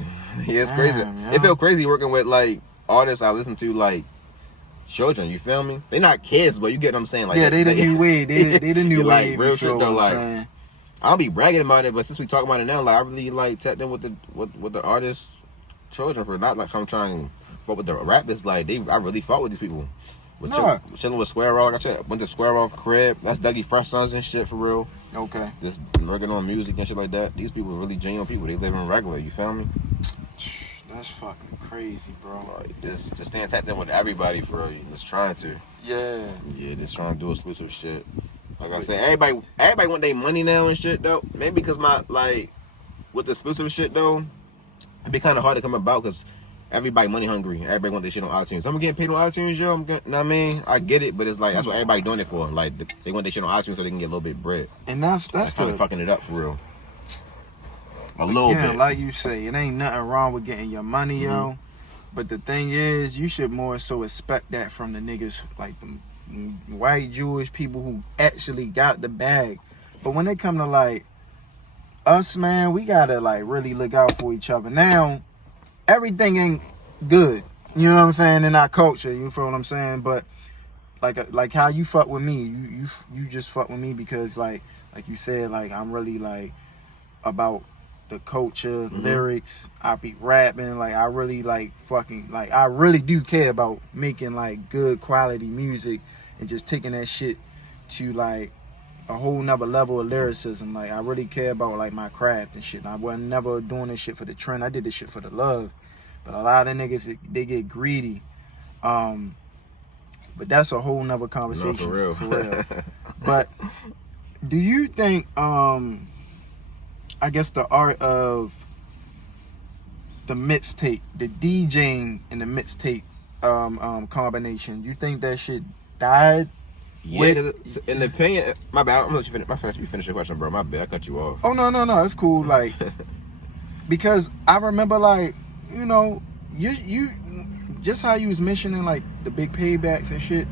Yeah, it's crazy. It feel crazy working with like artists I listen to like children. You feel me? They not kids, but you get what I'm saying. Like they the new wave. They the new like, wave. Real shit though. Like I don't be bragging about it, but since we talking about it now, like I really like tapped in with the artists' children for not like I'm trying to fuck with the rappers. Like I really fought with these people. Chilling with Square Off. I went to Square Off crib. That's Dougie Fresh Sons and shit for real. Okay. Just working on music and shit like that. These people are really genuine people. They live in regular. You feel me? That's fucking crazy, bro. Like just staying tapped in with everybody for real. Just trying to. Yeah, just trying to do exclusive shit. Like I said, everybody want their money now and shit though. Maybe because with the exclusive shit though, it be kind of hard to come about because everybody money hungry. Everybody want their shit on iTunes. I'm getting paid on iTunes, yo. Know what I mean? I get it, but it's like that's what everybody doing it for. Like they want their shit on iTunes so they can get a little bit of bread. And that's kind of fucking it up for real. A little bit. Like you say, it ain't nothing wrong with getting your money, yo. But the thing is, you should more so expect that from the niggas, like the white Jewish people who actually got the bag. But when it come to like us, man, we gotta like really look out for each other. Now, everything ain't good, you know what I'm saying, in our culture. You feel what I'm saying? But like how you fuck with me, you just fuck with me because like you said, like I'm really like about the culture, lyrics. I be rapping, like I really like fucking, like I really do care about making like good quality music and just taking that shit to like a whole nother level of lyricism. Like I really care about like my craft and shit. I wasn't never doing this shit for the trend. I did this shit for the love. But a lot of niggas, they get greedy. But that's a whole nother conversation. No, for real. But do you think I guess the art of the mixtape, the DJing and the mixtape combination, you think that shit died? Yeah, in the opinion, my bad. I'm gonna let you finish your question, bro. My bad, I cut you off. Oh no, it's cool. Like because I remember, like, you know, you just how you was mentioning like the big paybacks and shit.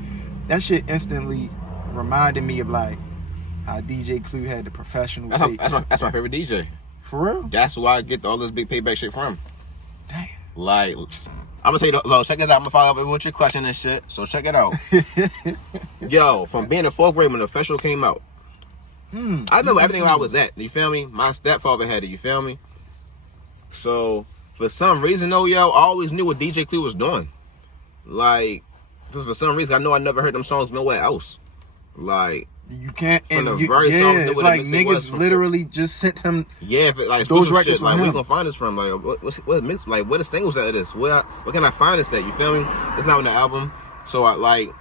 That shit instantly reminded me of like how DJ Clue had the professional tapes. That's my favorite DJ. For real? That's why I get all this big payback shit from. Damn. Like, I'm gonna tell you, check it out. I'm gonna follow up with your question and shit. So check it out. Yo, from being in 4th grade when the official came out, I remember everything where I was at. You feel me? My stepfather had it. You feel me? So for some reason though, yo, I always knew what DJ Clue was doing. Like, just for some reason, I know I never heard them songs nowhere else. Like, you can't. From And the very song, it's what like the niggas literally just sent him. Yeah, if it, like those records records shit. Like, from where you him. gonna find this from? Like, what mix? Like, what the singles that it is? Where can I find this at? You feel me? It's not on the album, so I like.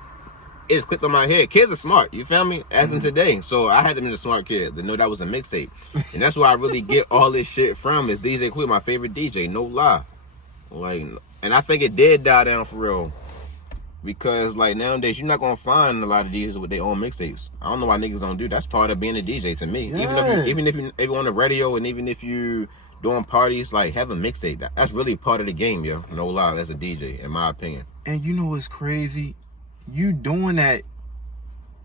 It clicked on my head. Kids are smart, you feel me? As in today. So I had to be the smart kid to know that was a mixtape. And that's where I really get all this shit from is DJ Clue, my favorite DJ, no lie. Like, and I think it did die down for real. Because like nowadays you're not gonna find a lot of DJs with their own mixtapes. I don't know why niggas don't do that. That's part of being a DJ to me. Yeah. Even if you're on the radio and even if you doing parties, like have a mixtape. That's really part of the game, yo. No lie, as a DJ, in my opinion. And you know what's crazy? You doing that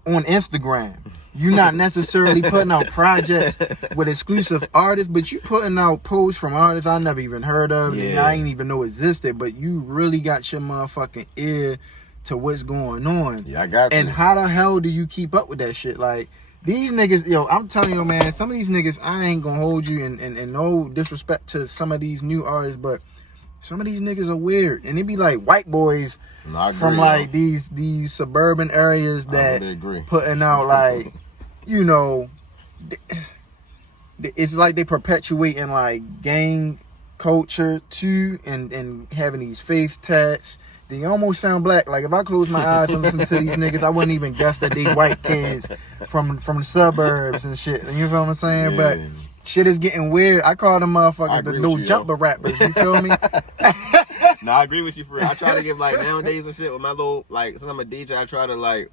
on Instagram. You're not necessarily putting out projects with exclusive artists, but you putting out posts from artists I never even heard of, and I ain't even know existed, but you really got your motherfucking ear to what's going on. Yeah, I got you. And how the hell do you keep up with that shit? Like, these niggas, yo, I'm telling you, man, some of these niggas, I ain't gonna hold you, and no disrespect to some of these new artists, but some of these niggas are weird. And it be like white boys from like these suburban areas that putting out like, you know, it's like they perpetuating like gang culture too, and having these face tats. They almost sound black. Like if I close my eyes and listen to these niggas, I wouldn't even guess that they white kids from the suburbs and shit. You know what I'm saying? Yeah. But shit is getting weird. I call them motherfuckers the no jumper rappers. You feel me? No, I agree with you for real. I try to give like nowadays and shit with my little like since I'm a DJ, I try to like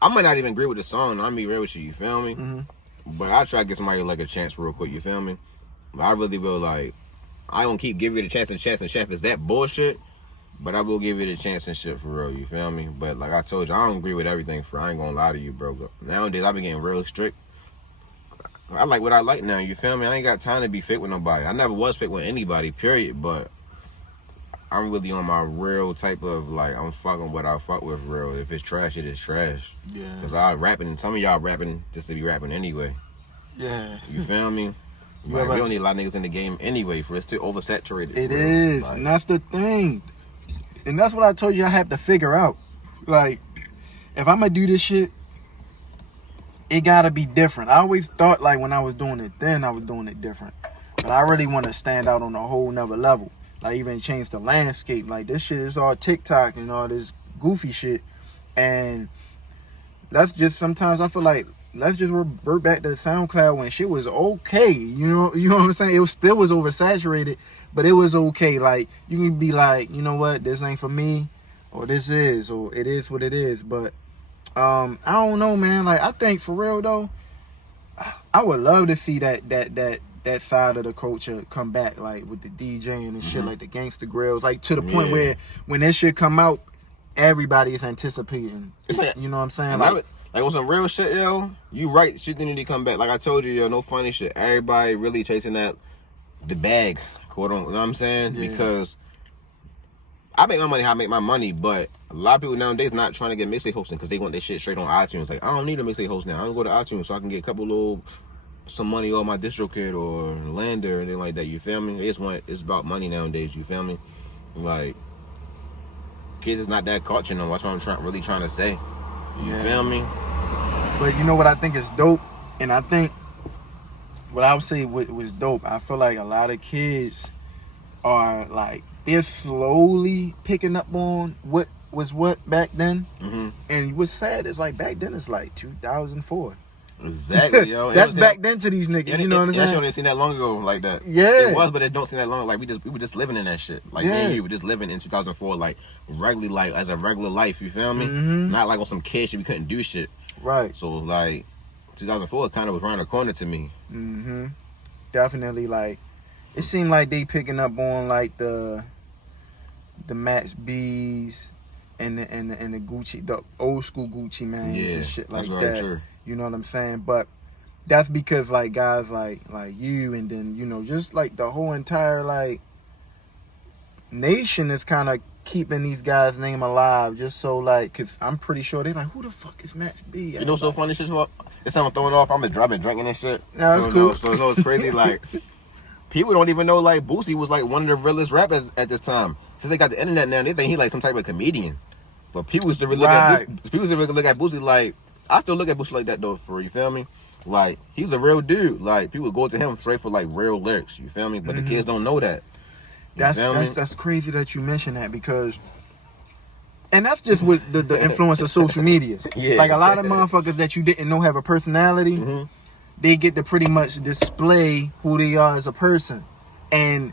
I might not even agree with the song. I'm be real with you. You feel me? Mm-hmm. But I try to get somebody like a chance real quick. You feel me? But I really will like. I don't keep giving you the chance and chance. It's that bullshit. But I will give you the chance and shit for real, you feel me? But like I told you, I don't agree with everything I ain't gonna lie to you, bro. Nowadays, I been getting real strict. I like what I like now, you feel me? I ain't got time to be fake with nobody. I never was fake with anybody, period. But I'm really on my real type of, like, I'm fucking what I fuck with real. If it's trash, it is trash. Yeah. Because I rapping, some of y'all rapping just to be rapping anyway. Yeah. You feel me? Like, we don't need a lot of niggas in the game anyway for us to oversaturate it. It is, like, and that's the thing. And that's what I told you I have to figure out. Like, if I'm going to do this shit, it got to be different. I always thought, like, when I was doing it then, I was doing it different. But I really want to stand out on a whole nother level. Like, even change the landscape. Like, this shit is all TikTok and all this goofy shit. And that's just, sometimes I feel like, let's just revert back to SoundCloud when shit was okay. You know what I'm saying? It still was oversaturated. But it was okay. Like, you can be like, you know what, this ain't for me, or this is, or it is what it is. But I don't know, man. Like, I think for real though, I would love to see that side of the culture come back, like with the DJing and shit, like the gangster grills, like to the point where when that shit come out, everybody is anticipating. It's like, you know what I'm saying? Like on some real shit, yo. You right, shit need to come back. Like I told you, yo, no funny shit. Everybody really chasing the bag. You know what I'm saying? Yeah. Because I make my money how I make my money, but a lot of people nowadays not trying to get mixtape hosting because they want their shit straight on iTunes. Like, I don't need a mixtape host now. I can go to iTunes so I can get a couple some money on my DistroKid or Lander and anything like that. You feel me? It's about money nowadays. You feel me? Like, kids is not that culture no more. That's what I'm really trying to say. You feel me? But you know what I think is dope? And I think what I would say was dope, I feel like a lot of kids are like, they're slowly picking up on what was what back then. Mm-hmm. And what's sad is like back then it's like 2004. Exactly, yo. That's back then to these niggas. You know what I'm saying? That shit didn't seem that long ago like that. Yeah. It was, but it don't seem that long. Like we were just living in that shit. Like me and you were just living in 2004, like regularly, like as a regular life. You feel me? Mm-hmm. Not like on some kid shit we couldn't do shit. Right. So like 2004 kind of was around the corner to me. Mm-hmm. Definitely, like it seemed like they picking up on like the Max B's and the Gucci, the old school Gucci Manes and shit like that. True. You know what I'm saying? But that's because like guys like you, and then you know just like the whole entire like nation is kind of keeping these guys' name alive, just so like, cause I'm pretty sure they like, who the fuck is Max B? You know, so funny shit. It's something throwing off. I've been drinking and shit. No, that's cool. So it's crazy. Like people don't even know like Boosie was like one of the realest rappers at this time. Since they got the internet now, they think he like some type of comedian. But people used to really look at Boosie like, I still look at Boosie like that though. For you feel me? Like he's a real dude. Like people go to him straight for like real lyrics. You feel me? But the kids don't know that. That's crazy that you mention that, because, and that's just with the influence of social media. Yeah. Like a lot of motherfuckers that you didn't know have a personality, they get to pretty much display who they are as a person, and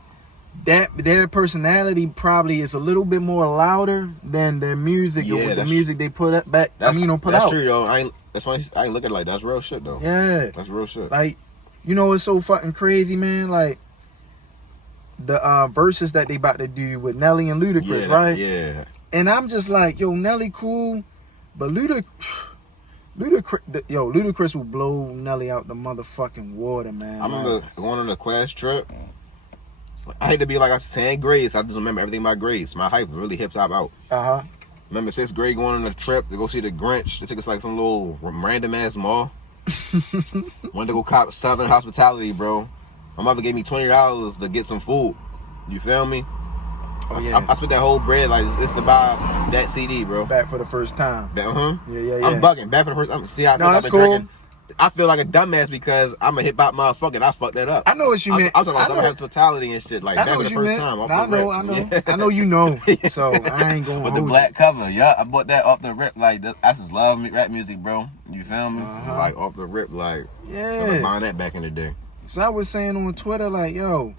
that their personality probably is a little bit more louder than their music or the music they put out. That's out. true though. That's why I ain't looking at it like that's real shit though. Yeah, that's real shit. Like, you know, it's so fucking crazy, man. Like the verses that they about to do with Nelly and Ludacris, right? Yeah. And I'm just like, yo, Nelly cool, but Ludacris will blow Nelly out the motherfucking water, man. I remember going on a class trip. I hate to be like I said grades. I just remember everything about grades. My hype was really hip hop out. Remember 6th grade going on a trip to go see the Grinch. They took us like some little random ass mall. Wanted to go cop Southern Hospitality, bro. My mother gave me $20 to get some food. You feel me? Oh yeah. I spent that whole bread like it's to buy that CD, bro. Back for the first time. Yeah. I'm bugging. Back for the first time. See how I've been drinking. I feel like a dumbass because I'm a hip hop motherfucker and I fucked that up. I know what you meant. I was talking about Southern Hospitality and shit like that for the first time. I know. I know you know. So I ain't going with the black cover. Yeah, I bought that off the rip. Like I just love rap music, bro. You feel me? Like off the rip, like I was buying that back in the day. So I was saying on Twitter, like, yo,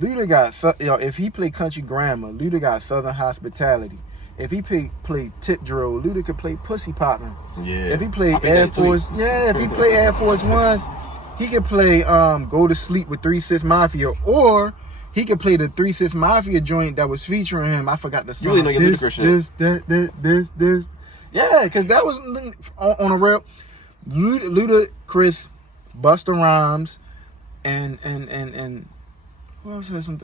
Luda got, if he play country grammar, Luda got Southern Hospitality. If he play tip drill, Luda could play pussy popping. Yeah. If he play Air Force, if he play Air Force Ones, he could play Go to Sleep with 3 6 Mafia, or he could play the 3 6 Mafia joint that was featuring him. I forgot the song. You really know your Ludacris shit. This. Yeah, because that was on a real Ludacris, Busta Rhymes, and who else has some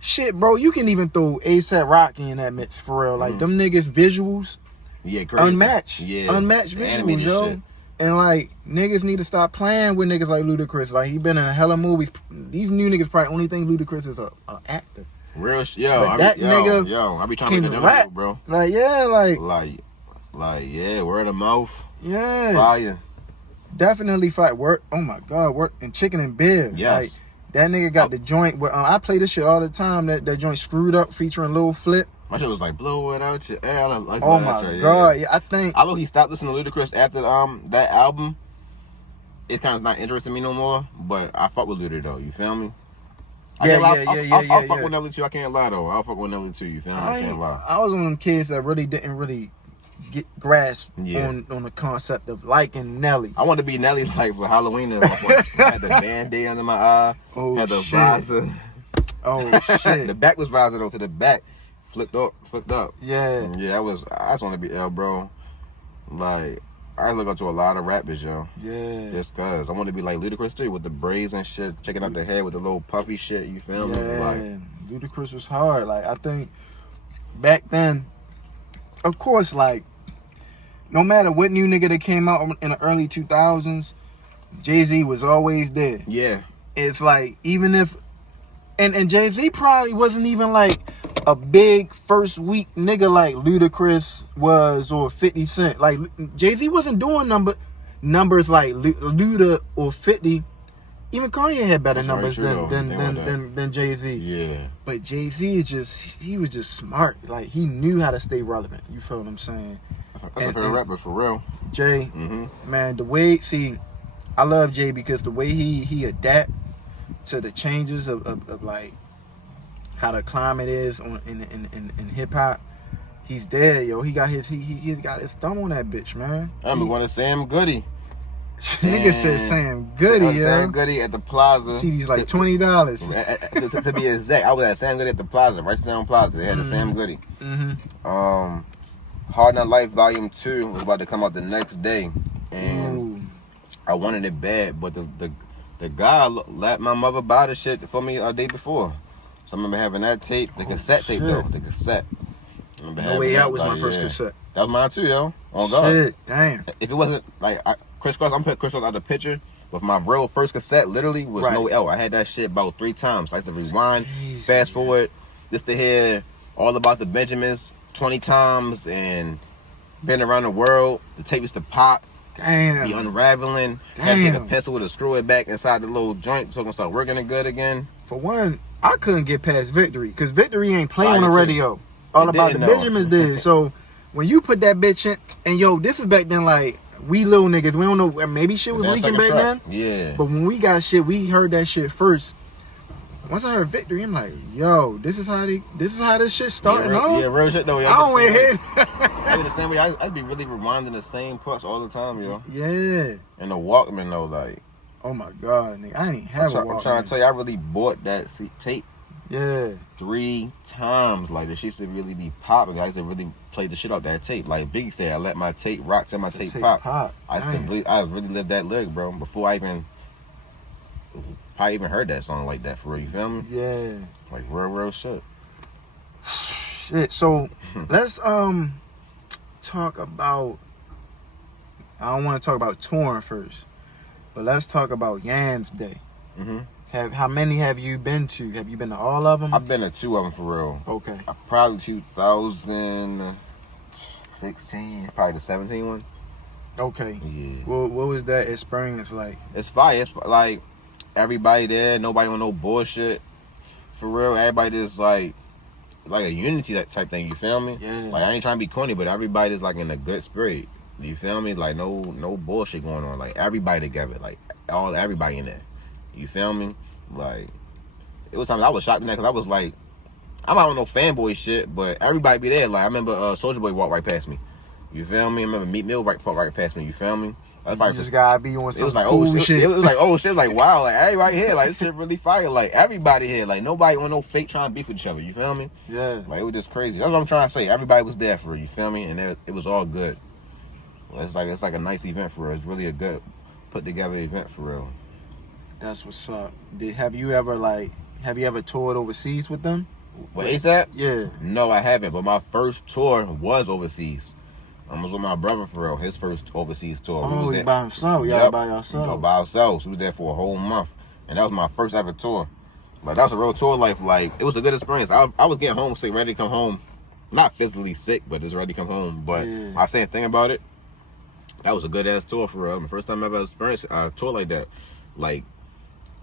shit, bro? You can even throw A$AP Rocky in that mix for real. Like them niggas visuals, crazy. Unmatched visuals, yo. Shit. And like niggas need to stop playing with niggas like Ludacris. Like he been in a hella movies. These new niggas probably only think Ludacris is a actor. Real shit, yo. I be trying to get them rap, bro. Like word of mouth. Yeah, fire. Definitely fire. Word. Oh my god, word and chicken and beer. Yes. Like, that nigga got the joint where I play this shit all the time. That joint Screwed Up featuring Lil Flip. My shit was like blow it out your air. Oh my god, yeah. I think he stopped listening to Ludacris after that album. It kind of not interesting me no more. But I fuck with Luda though. You feel me? I'll fuck with Nelly too. I can't lie though. I'll fuck with Nelly too. You feel me? I can't lie. I was one of them kids that really didn't grasp on the concept of liking Nelly. I wanted to be Nelly like for Halloween. I had the band-aid under my eye. Oh, had the shit. visor. Oh shit. The back was visor though, to the back. Flipped up. Yeah. Yeah, I just want to be L, bro. Like, I look up to a lot of rappers, yo. Yeah. Just cause I want to be like Ludacris too, with the braids and shit, checking out the head with the little puffy shit. You feel me? Like, Ludacris was hard. Like, I think back then, of course, like, no matter what new nigga that came out in the early 2000s, Jay-Z was always there. Yeah. It's like, even if, and Jay-Z probably wasn't even like a big first week nigga like Ludacris was or 50 Cent. Like, Jay-Z wasn't doing nothing but numbers like Luda or 50. Even Kanye had better That's numbers very true, than Jay-Z. Yeah. But Jay-Z he was just smart. Like, he knew how to stay relevant. You feel what I'm saying? That's a favorite rapper for real. Jay, Mm-hmm. man, the way, see, I love Jay because the way he adapt to the changes of like how the climate is in hip hop. He's there, yo. He got his thumb on that bitch, man. I remember going to Sam Goody. Nigga said Sam Goody, yo. Sam Goody at the Plaza. CD's like $20. To be exact, I was at Sam Goody at the Plaza, right Sound Plaza. They had the Sam Goody. Hard Knock Life Volume 2 was about to come out the next day, and I wanted it bad, but the guy let my mother buy the shit for me a day before. So I remember having that tape, the cassette tape though, the cassette. No Way Out was my first cassette. That was mine too, yo. Oh God. Shit, damn. If it wasn't like Crisscross, I'm putting Crisscross out the picture, but my real first cassette literally was No Way Out. I had that shit about 3 times. I used to rewind, fast forward, just to hear all about the Benjamins 20 times and been around the world. The tape used to pop. Damn. Be unraveling. Had to take a pencil with a screw it back inside the little joint so it can start working it good again. For one, I couldn't get past Victory because Victory ain't playing on the radio. All about the Benjamins did. So when you put that bitch in, and yo, this is back then, like, we little niggas, we don't know, maybe shit was leaking back then. Yeah. But when we got shit, we heard that shit first. Once I heard Victory, I'm like, yo, this is how this shit starting off. Yeah, real shit though. I don't went ahead. I was the same way. I'd be really rewinding the same parts all the time, yo. Yeah. And the Walkman though, like. Oh my God, nigga, I ain't have a Walkman. I'm trying to tell you, I really bought that tape. Yeah. 3 times. Like, the shit should really be popping. I used to really play the shit off that tape. Like Biggie said, I let my tape rock till my tape pop. I really lived that lyric, bro, before I even heard that song like that, for real. You feel me? Yeah. Like real shit. Shit. So let's talk about. I don't want to talk about touring first, but let's talk about Yams Day. How many have you been to? Have you been to all of them? I've been to 2 of them, for real. Okay. Probably 2016, probably the 17 one. Okay. Yeah. Well, what was that experience like? It's fire. It's like everybody there, nobody on no bullshit. For real, everybody just like a unity, that type thing. You feel me? Yeah. Like, I ain't trying to be corny, but everybody is like in a good spirit. You feel me? Like no bullshit going on. Like, everybody together. Like, everybody in there. You feel me? Like, it was times I was shocked in that because I was like, I'm not on no fanboy shit, but everybody be there. Like, I remember Soulja Boy walked right past me. You feel me? I remember Meat Mill walked right past me. You feel me? You just gotta be on some cool shit. It was like, oh shit, like, wow, like, everybody here, like, this shit really fire. Like, everybody here, like, nobody on no fake trying to beef with each other. You feel me? Yeah. Like, it was just crazy. That's what I'm trying to say. Everybody was there for it. You feel me? And it was all good. Well, it's like a nice event for real. It's really a good put together event for real. That's what's up. Have you ever toured overseas with them? With ASAP? Yeah. No, I haven't. But my first tour was overseas. I was with my brother for real. His first overseas tour. Oh, he by himself. Y'all by yourself. We by ourselves. We was there for a whole month, and that was my first ever tour. Like, that was a real tour life. Like, it was a good experience. I was getting homesick, ready to come home. Not physically sick, but just ready to come home. But I say a thing about it. That was a good ass tour for real. My first time I ever experienced a tour like that. Like,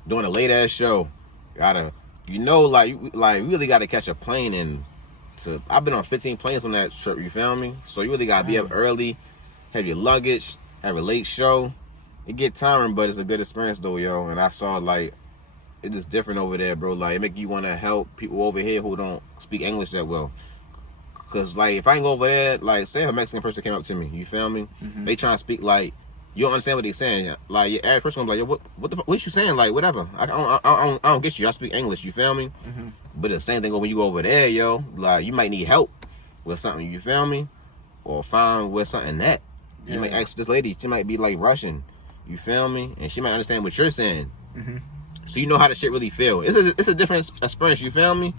doing a late ass show, you really gotta catch a plane. And I've been on 15 planes on that trip. You feel me? So you really gotta be up early, have your luggage, have a late show. It get tiring, but it's a good experience though, yo. And I saw, like, it's just different over there, bro. Like, it make you want to help people over here who don't speak English that well. Cause, like, if I can go over there, like, say if a Mexican person came up to me, you feel me? They trying to speak, like, you don't understand what they're saying. Like, your average person gonna be like, yo, what you saying? Like, whatever. I don't get you. I speak English. You feel me? But the same thing when you go over there, yo. Like, you might need help with something. You feel me? Or find where something at. You might ask this lady. She might be like Russian. You feel me? And she might understand what you're saying. So you know how the shit really feel. It's a different experience. You feel me?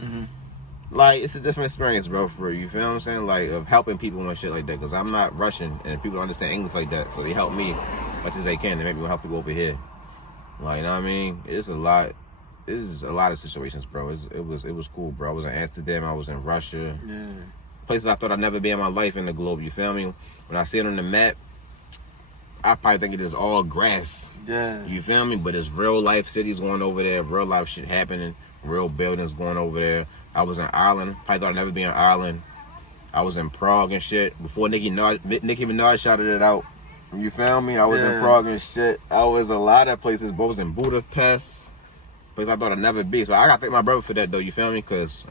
Like, it's a different experience, bro, for you. Feel what I'm saying? Like, of helping people and shit like that. Because I'm not Russian, and people don't understand English like that. So they help me as much as they can. They make me help people over here. Like, you know what I mean? It's a lot. It's a lot of situations, bro. It was cool, bro. I was in Amsterdam. I was in Russia. Places I thought I'd never be in my life in the globe. You feel me? When I see it on the map, I probably think it is all grass. Yeah. You feel me? But it's real life cities going over there, real life shit happening, real buildings going over there. I was in Ireland. Probably thought I'd never be in Ireland. I was in Prague and shit. Before Nicki Minaj shouted it out. You feel me? I was in Prague and shit. I was a lot of places. But I was in Budapest. Place I thought I'd never be. So I gotta thank my brother for that though, you feel me? Cause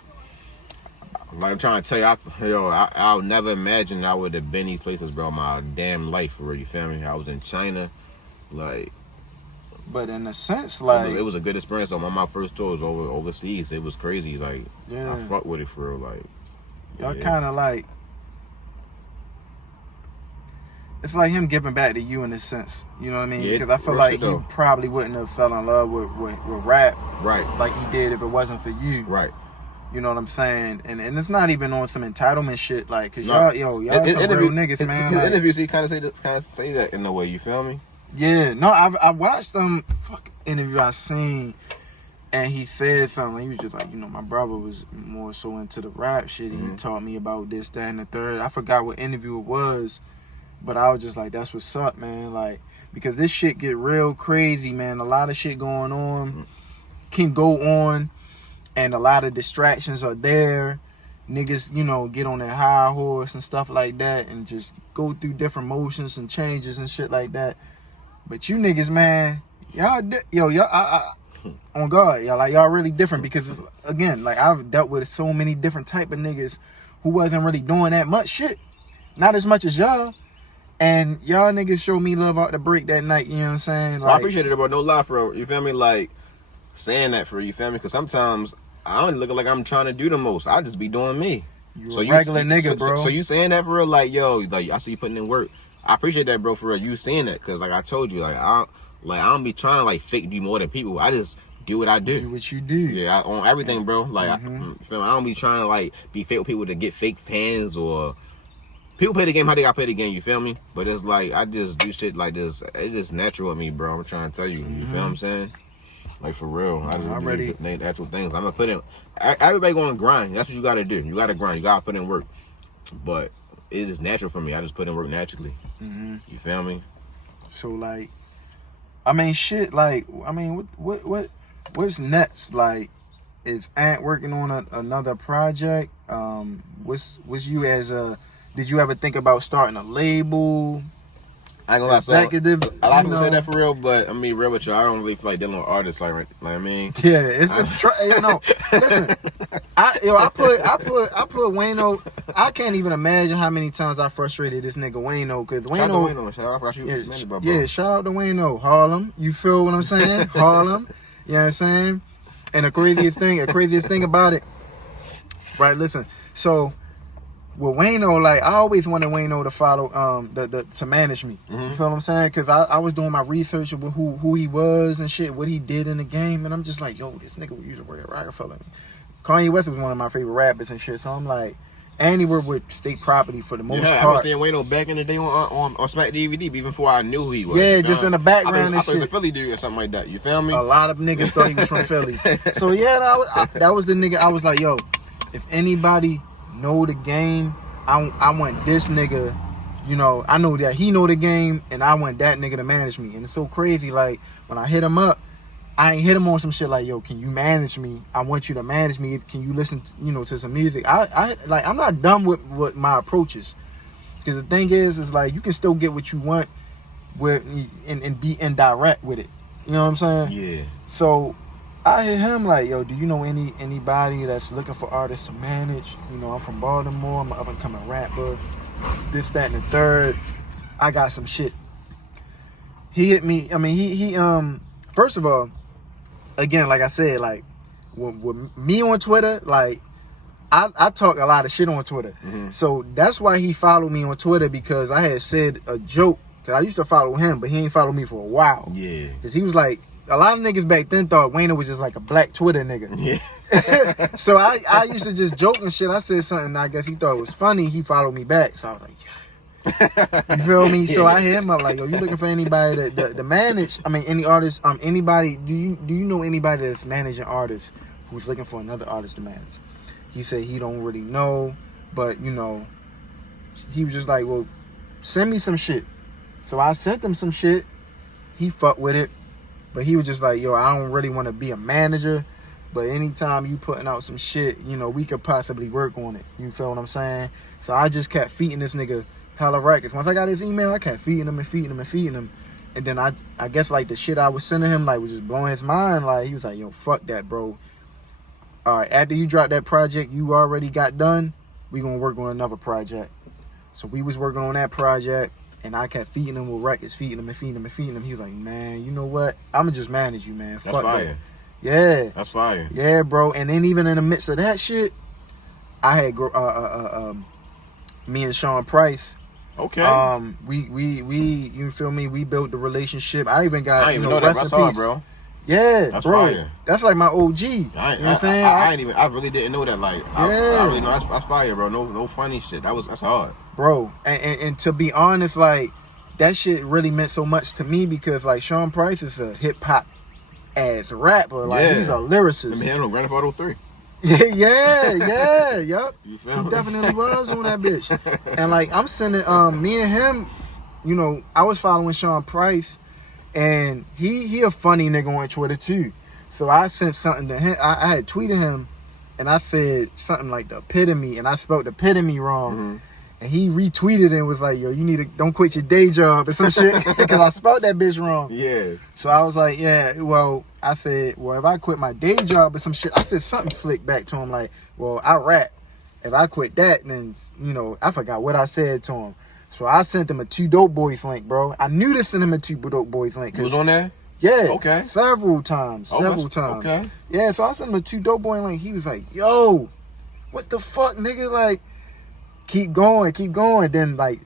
like I'm trying to tell you, I'll never imagine I would have been these places, bro, my damn life for real, you feel me? I was in China, like. But in a sense, like, it was a good experience though. One of my first tours overseas. It was crazy. Like, I fuck with it for real. Like, y'all kind of like, it's like him giving back to you in a sense. You know what I mean? Yeah, because I feel like he probably wouldn't have fell in love with rap, right, like he did if it wasn't for you, right. You know what I'm saying? And it's not even on some entitlement shit, like, cause y'all some real niggas, man. His like, interviews, he kind of say that in a way. You feel me? Yeah, no, I watched some interview I seen, and he said something. He was just like, my brother was more so into the rap shit. He taught me about this, that, and the third. I forgot what interview it was, but I was just like, that's what's up, man. Like, because this shit get real crazy, man. A lot of shit going on, can go on, and a lot of distractions are there. Niggas, get on their high horse and stuff like that, and just go through different motions and changes and shit like that. But you niggas, man, y'all, on God, y'all really different because, it's, again, like, I've dealt with so many different type of niggas who wasn't really doing that much shit. Not as much as y'all. And y'all niggas showed me love out the break that night, you know what I'm saying? Like, well, I appreciate it, bro. No lie, for real. You feel me? Like, saying that for you, feel me? Because sometimes I don't look like I'm trying to do the most. I just be doing me. You a regular nigga, bro. So you saying that for real? Like, yo, like, I see you putting in work. I appreciate that, bro, for real. You saying that, because, like I told you, I don't be trying to, like, fake do more than people. I just do what I do. Do what you do. Yeah, on everything, bro. Like, I don't be trying to, like, be fake with people to get fake fans or... People play the game how they got to play the game, you feel me? But it's like, I just do shit like this. It's just natural with me, bro. I'm trying to tell you. You feel what I'm saying? Like, for real. I just do natural things. I'm going to put in... Everybody going to grind. That's what you got to do. You got to grind. You got to put in work. But... it is natural for me. I just put in work naturally. You feel me? So, like, I mean, shit. Like, I mean, what's next? Like, is Ant working on another project? What's you as a? Did you ever think about starting a label? I ain't gonna lie, executive. A lot of people say that for real, but I mean, real with you, I don't really feel like dealing with artists like I mean. Yeah, it's listen, I put Wayno. I can't even imagine how many times I frustrated this nigga Wayno, because Wayno. Shout out to Wayno, Harlem. You feel what I'm saying? Harlem. You know what I'm saying? And the craziest thing about it, right? Listen, so. With Wayno, like, I always wanted Wayno to follow, to manage me. You feel what I'm saying? Because I was doing my research with who he was and shit, what he did in the game, and I'm just like, yo, this nigga used to wear a Rockefeller. Kanye West was one of my favorite rappers and shit, so I'm like, and he worked with state property for the most part. I was seeing Wayno back in the day on Smack DVD, even before I knew who he was. Yeah, just in the background I and thought he was shit. a Philly dude or something like that. You feel me? A lot of niggas thought he was from Philly. So yeah, that was the nigga. I was like, yo, if anybody know the game, I want this nigga, I know that he know the game, and I want that nigga to manage me. And it's so crazy, like, when I hit him up, I ain't hit him on some shit like, yo, can you manage me? I want you to manage me. Can you listen, to some music? I'm not dumb with my approaches. Because the thing is like, you can still get what you want and be indirect with it. You know what I'm saying? Yeah. So I hit him like, yo, do you know anybody that's looking for artists to manage? I'm from Baltimore. I'm an up and coming rapper. This, that, and the third. I got some shit. He hit me. I mean, he first of all, again, like I said, like with me on Twitter, like I talk a lot of shit on Twitter. So that's why he followed me on Twitter, because I had said a joke. Cause I used to follow him, but he ain't followed me for a while. Yeah. Cause he was like, a lot of niggas back then thought Wayno was just like a black Twitter nigga. Yeah. So I used to just joke and shit. I said something, I guess he thought it was funny. He followed me back. So I was like, yeah. You feel me? So I hit him up like, yo, you looking for anybody to manage? I mean, any artist, anybody, do you know anybody that's managing artists who's looking for another artist to manage? He said he don't really know, but he was just like, well, send me some shit. So I sent him some shit. He fucked with it. But he was just like, yo, I don't really want to be a manager. But anytime you putting out some shit, you know, we could possibly work on it. You feel what I'm saying? So I just kept feeding this nigga hella records. Once I got his email, I kept feeding him and feeding him and feeding him. And then I guess like the shit I was sending him like was just blowing his mind. Like he was like, yo, fuck that, bro. All right, after you drop that project you already got done, we gonna work on another project. So we was working on that project, and I kept feeding him with records, feeding him and feeding him and feeding him. He was like, man, you know what? I'ma just manage you, man. That's fuck fire. that. Yeah. That's fire. Yeah, bro. And then even in the midst of that shit, I had me and Sean Price. Okay. We you feel me? We built the relationship. I even got I didn't even know that, but I saw it, bro. Yeah, that's bro. Fire. That's like my OG. You know what I'm saying? I really didn't know that. Like, I really know that's fire, bro. No funny shit. That's hard, bro. And to be honest, like that shit really meant so much to me because like Sean Price is a hip hop ass rapper. Like he's a lyricist. Remember him on Grand Theft Auto 3? yeah, yup. He definitely was on that bitch. And like I'm sending me and him, you know, I was following Sean Price, and he a funny nigga on Twitter too. So I sent something to him. I had tweeted him, and I said something like the epitome, and I spelled the epitome wrong. Mm-hmm. And he retweeted and was like, yo, you need to don't quit your day job or some shit because I spelled that bitch wrong. Yeah. So I was like, yeah, well, I said, well, if I quit my day job or some shit, I said something slick back to him like, well, I rap. If I quit that, then, you know, I forgot what I said to him. So I sent him a 2 Dope Boys link, bro. I knew to send him a 2 Dope Boys link. He was on there? Yeah. Okay. Several times. Okay. Yeah, so I sent him a 2 Dope Boy link. He was like, yo, what the fuck, nigga? Like, keep going. Then, like,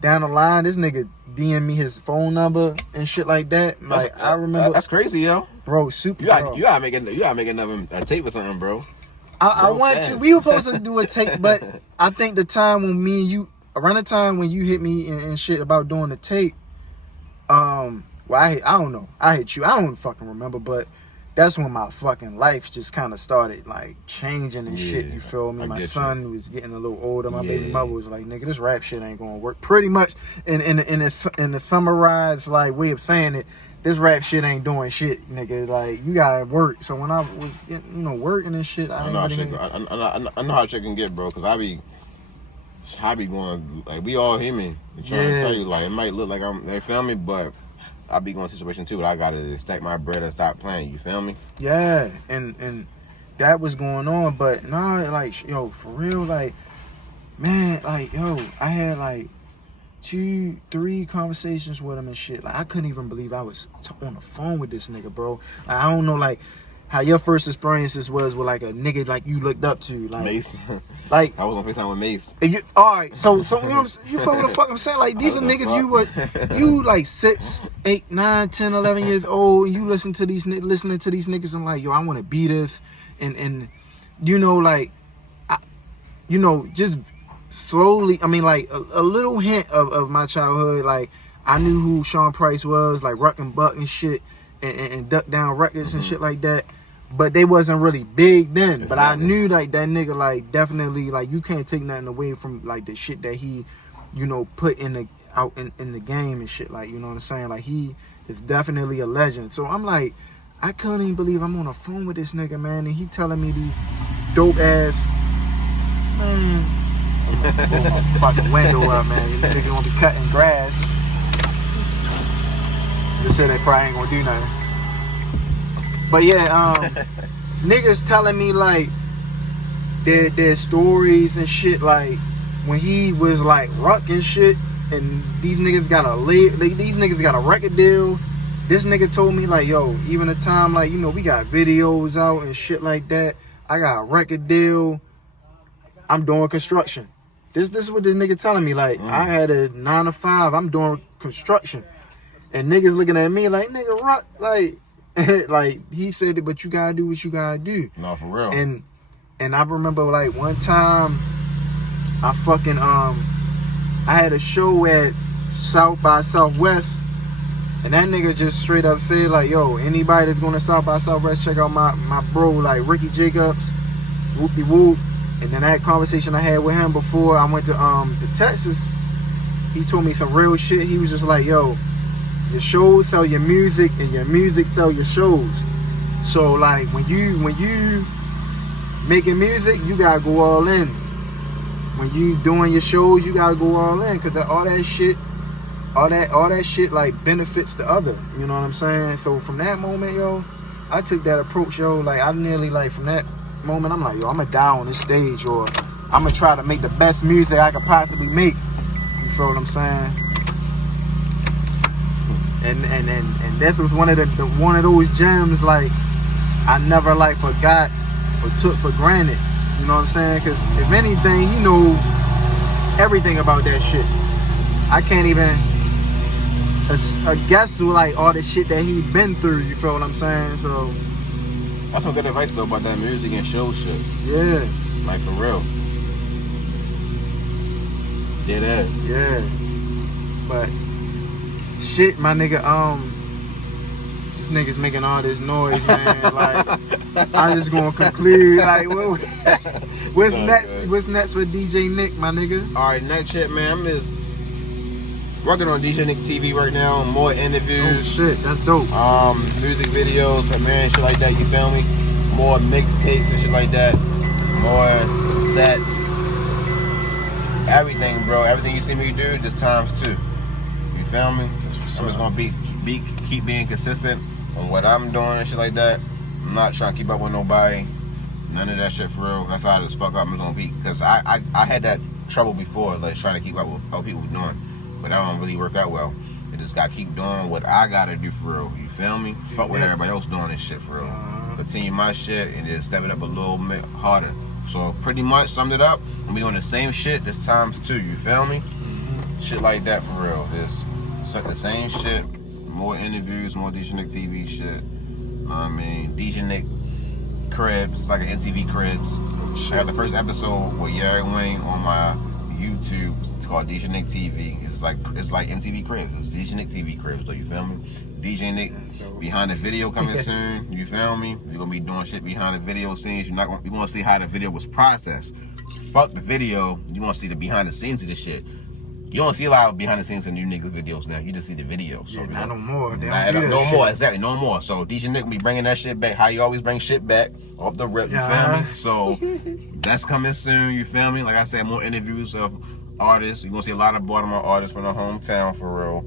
down the line, this nigga DM me his phone number and shit like that. Like, I remember. That's crazy, yo. Bro, super. You gotta make another tape or something, bro. I want to. We were supposed to do a tape, but I think the time when me and you, around the time when you hit me and shit about doing the tape, well, I don't know. I hit you. I don't fucking remember, but that's when my fucking life just kind of started like changing and shit. You feel me? My son was getting a little older. My baby mother was like, "Nigga, this rap shit ain't gonna work." Pretty much, in the summarized like way of saying it, this rap shit ain't doing shit, nigga. Like you gotta work. So when I was working and shit, I know how shit can get, bro. Cause I be going like we all human. I'm trying to tell you, like it might look like they feel me, but I be going through situation too, but I gotta stack my bread and stop playing. You feel me? Yeah, and that was going on, but nah, like yo, for real, like man, like yo, I had like 2-3 conversations with him and shit. Like I couldn't even believe I was on the phone with this nigga, bro. Like, I don't know, like how your first experiences was with like a nigga like you looked up to, like Mace. Like I was on FaceTime with Mace. All right, so you know you feel what the fuck I'm saying? Like these are niggas you like 6, 8, 9, 10, 11 years old, and you listening to these niggas and like, yo, I want to be this, and you know, like, just slowly. I mean, like a little hint of my childhood. Like I knew who Sean Price was, like Ruck and Buck and shit, and Duck Down Records and shit like that. But they wasn't really big then. Exactly. But I knew like that nigga, like definitely, like you can't take nothing away from like the shit that he, put in the game and shit. Like, you know what I'm saying? Like he is definitely a legend. So I'm like, I couldn't even believe I'm on the phone with this nigga, man, and he telling me these dope ass, man. I'm gonna blow my fucking window up, man. This nigga gonna be cutting grass. Just said they probably ain't gonna do nothing. But yeah, niggas telling me like their stories and shit, like when he was like Ruck and shit, and these niggas got a record deal. This nigga told me like, yo, even the time like, we got videos out and shit like that. I got a record deal. I'm doing construction. This is what this nigga telling me. Like, I had a 9 to 5. I'm doing construction, and niggas looking at me like, nigga, Ruck, like. Like he said it, but you gotta do what you gotta do. No, for real. And I remember like one time I fucking I had a show at South by Southwest, and that nigga just straight up said like, yo, anybody that's going to South by Southwest, check out my bro like Rickie Jacobs, whoop-de-whoop. And then that conversation I had with him before I went to Texas, he told me some real shit. He was just like, yo, your shows sell your music and your music sell your shows. So like when you making music, you gotta go all in. When you doing your shows, you gotta go all in, cause all that shit like benefits the other. You know what I'm saying? So from that moment, yo, I took that approach, yo. Like I nearly like from that moment, I'm like, yo, I'm gonna die on this stage, or I'm gonna try to make the best music I could possibly make. You feel what I'm saying? And this was one of those gems like I never like forgot or took for granted. You know what I'm saying? Because if anything, he know everything about that shit. I can't even guess like all the shit that he been through. You feel what I'm saying? So that's some good advice though about that music and show shit. Yeah. Like for real. Dead ass. Yeah. But shit, my nigga, these niggas making all this noise, man. Like, I'm just gonna conclude. Like, what's next? Good. What's next with DJ Nick, my nigga? All right, next shit, man. I'm just working on DJ Nick TV right now. More interviews. Oh shit, that's dope. Music videos, man, shit like that. You feel me? More mixtapes and shit like that. More cassettes. Everything, bro. Everything you see me do, just times 2. You feel me? I'm just gonna keep being consistent on what I'm doing and shit like that. I'm not trying to keep up with nobody. None of that shit for real. That's how I just fuck up. I'm just gonna be, because I had that trouble before, like trying to keep up with how people were doing, but that don't really work out well. I just gotta keep doing what I gotta do for real. You feel me? Fuck what everybody else doing this shit for real. Continue my shit and just step it up a little bit harder. So pretty much summed it up. I'm doing the same shit this times 2. You feel me? Shit like that for real. It's like the same shit. More interviews, more DJ Nick TV shit. You know what I mean? DJ Nick Cribs. It's like an NTV Cribs. I got the first episode with Yari Wayne on my YouTube. It's called DJ Nick TV. It's like MTV Cribs. It's DJ Nick TV Cribs. So you feel me? DJ Nick behind the video coming soon. You feel me? We're gonna be doing shit behind the video scenes. You wanna see how the video was processed. Fuck the video. You wanna see the behind the scenes of this shit. You don't see a lot of behind the scenes in you niggas videos now. You just see the video. So yeah, no more. No more. Exactly. No more. So DJ Nick will be bringing that shit back. How you always bring shit back off the rip. You feel me? So that's coming soon. You feel me? Like I said, more interviews of artists. You're gonna see a lot of Baltimore artists from the hometown for real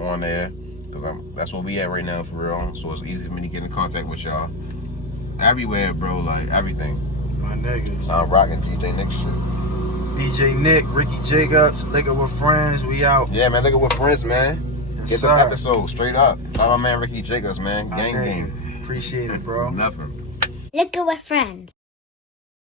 on there. Cause that's where we at right now for real. So it's easy for me to get in contact with y'all. Everywhere, bro. Like everything. My niggas. So I'm rocking DJ Nick shit. DJ Nick, Rickie Jacobs, Liquor with Friends, we out. Yeah, man, Liquor with Friends, man. Yes, Get the episode straight up. Shout out my man Rickie Jacobs, man. Gang. Appreciate it, bro. It's nothing. Liquor with Friends.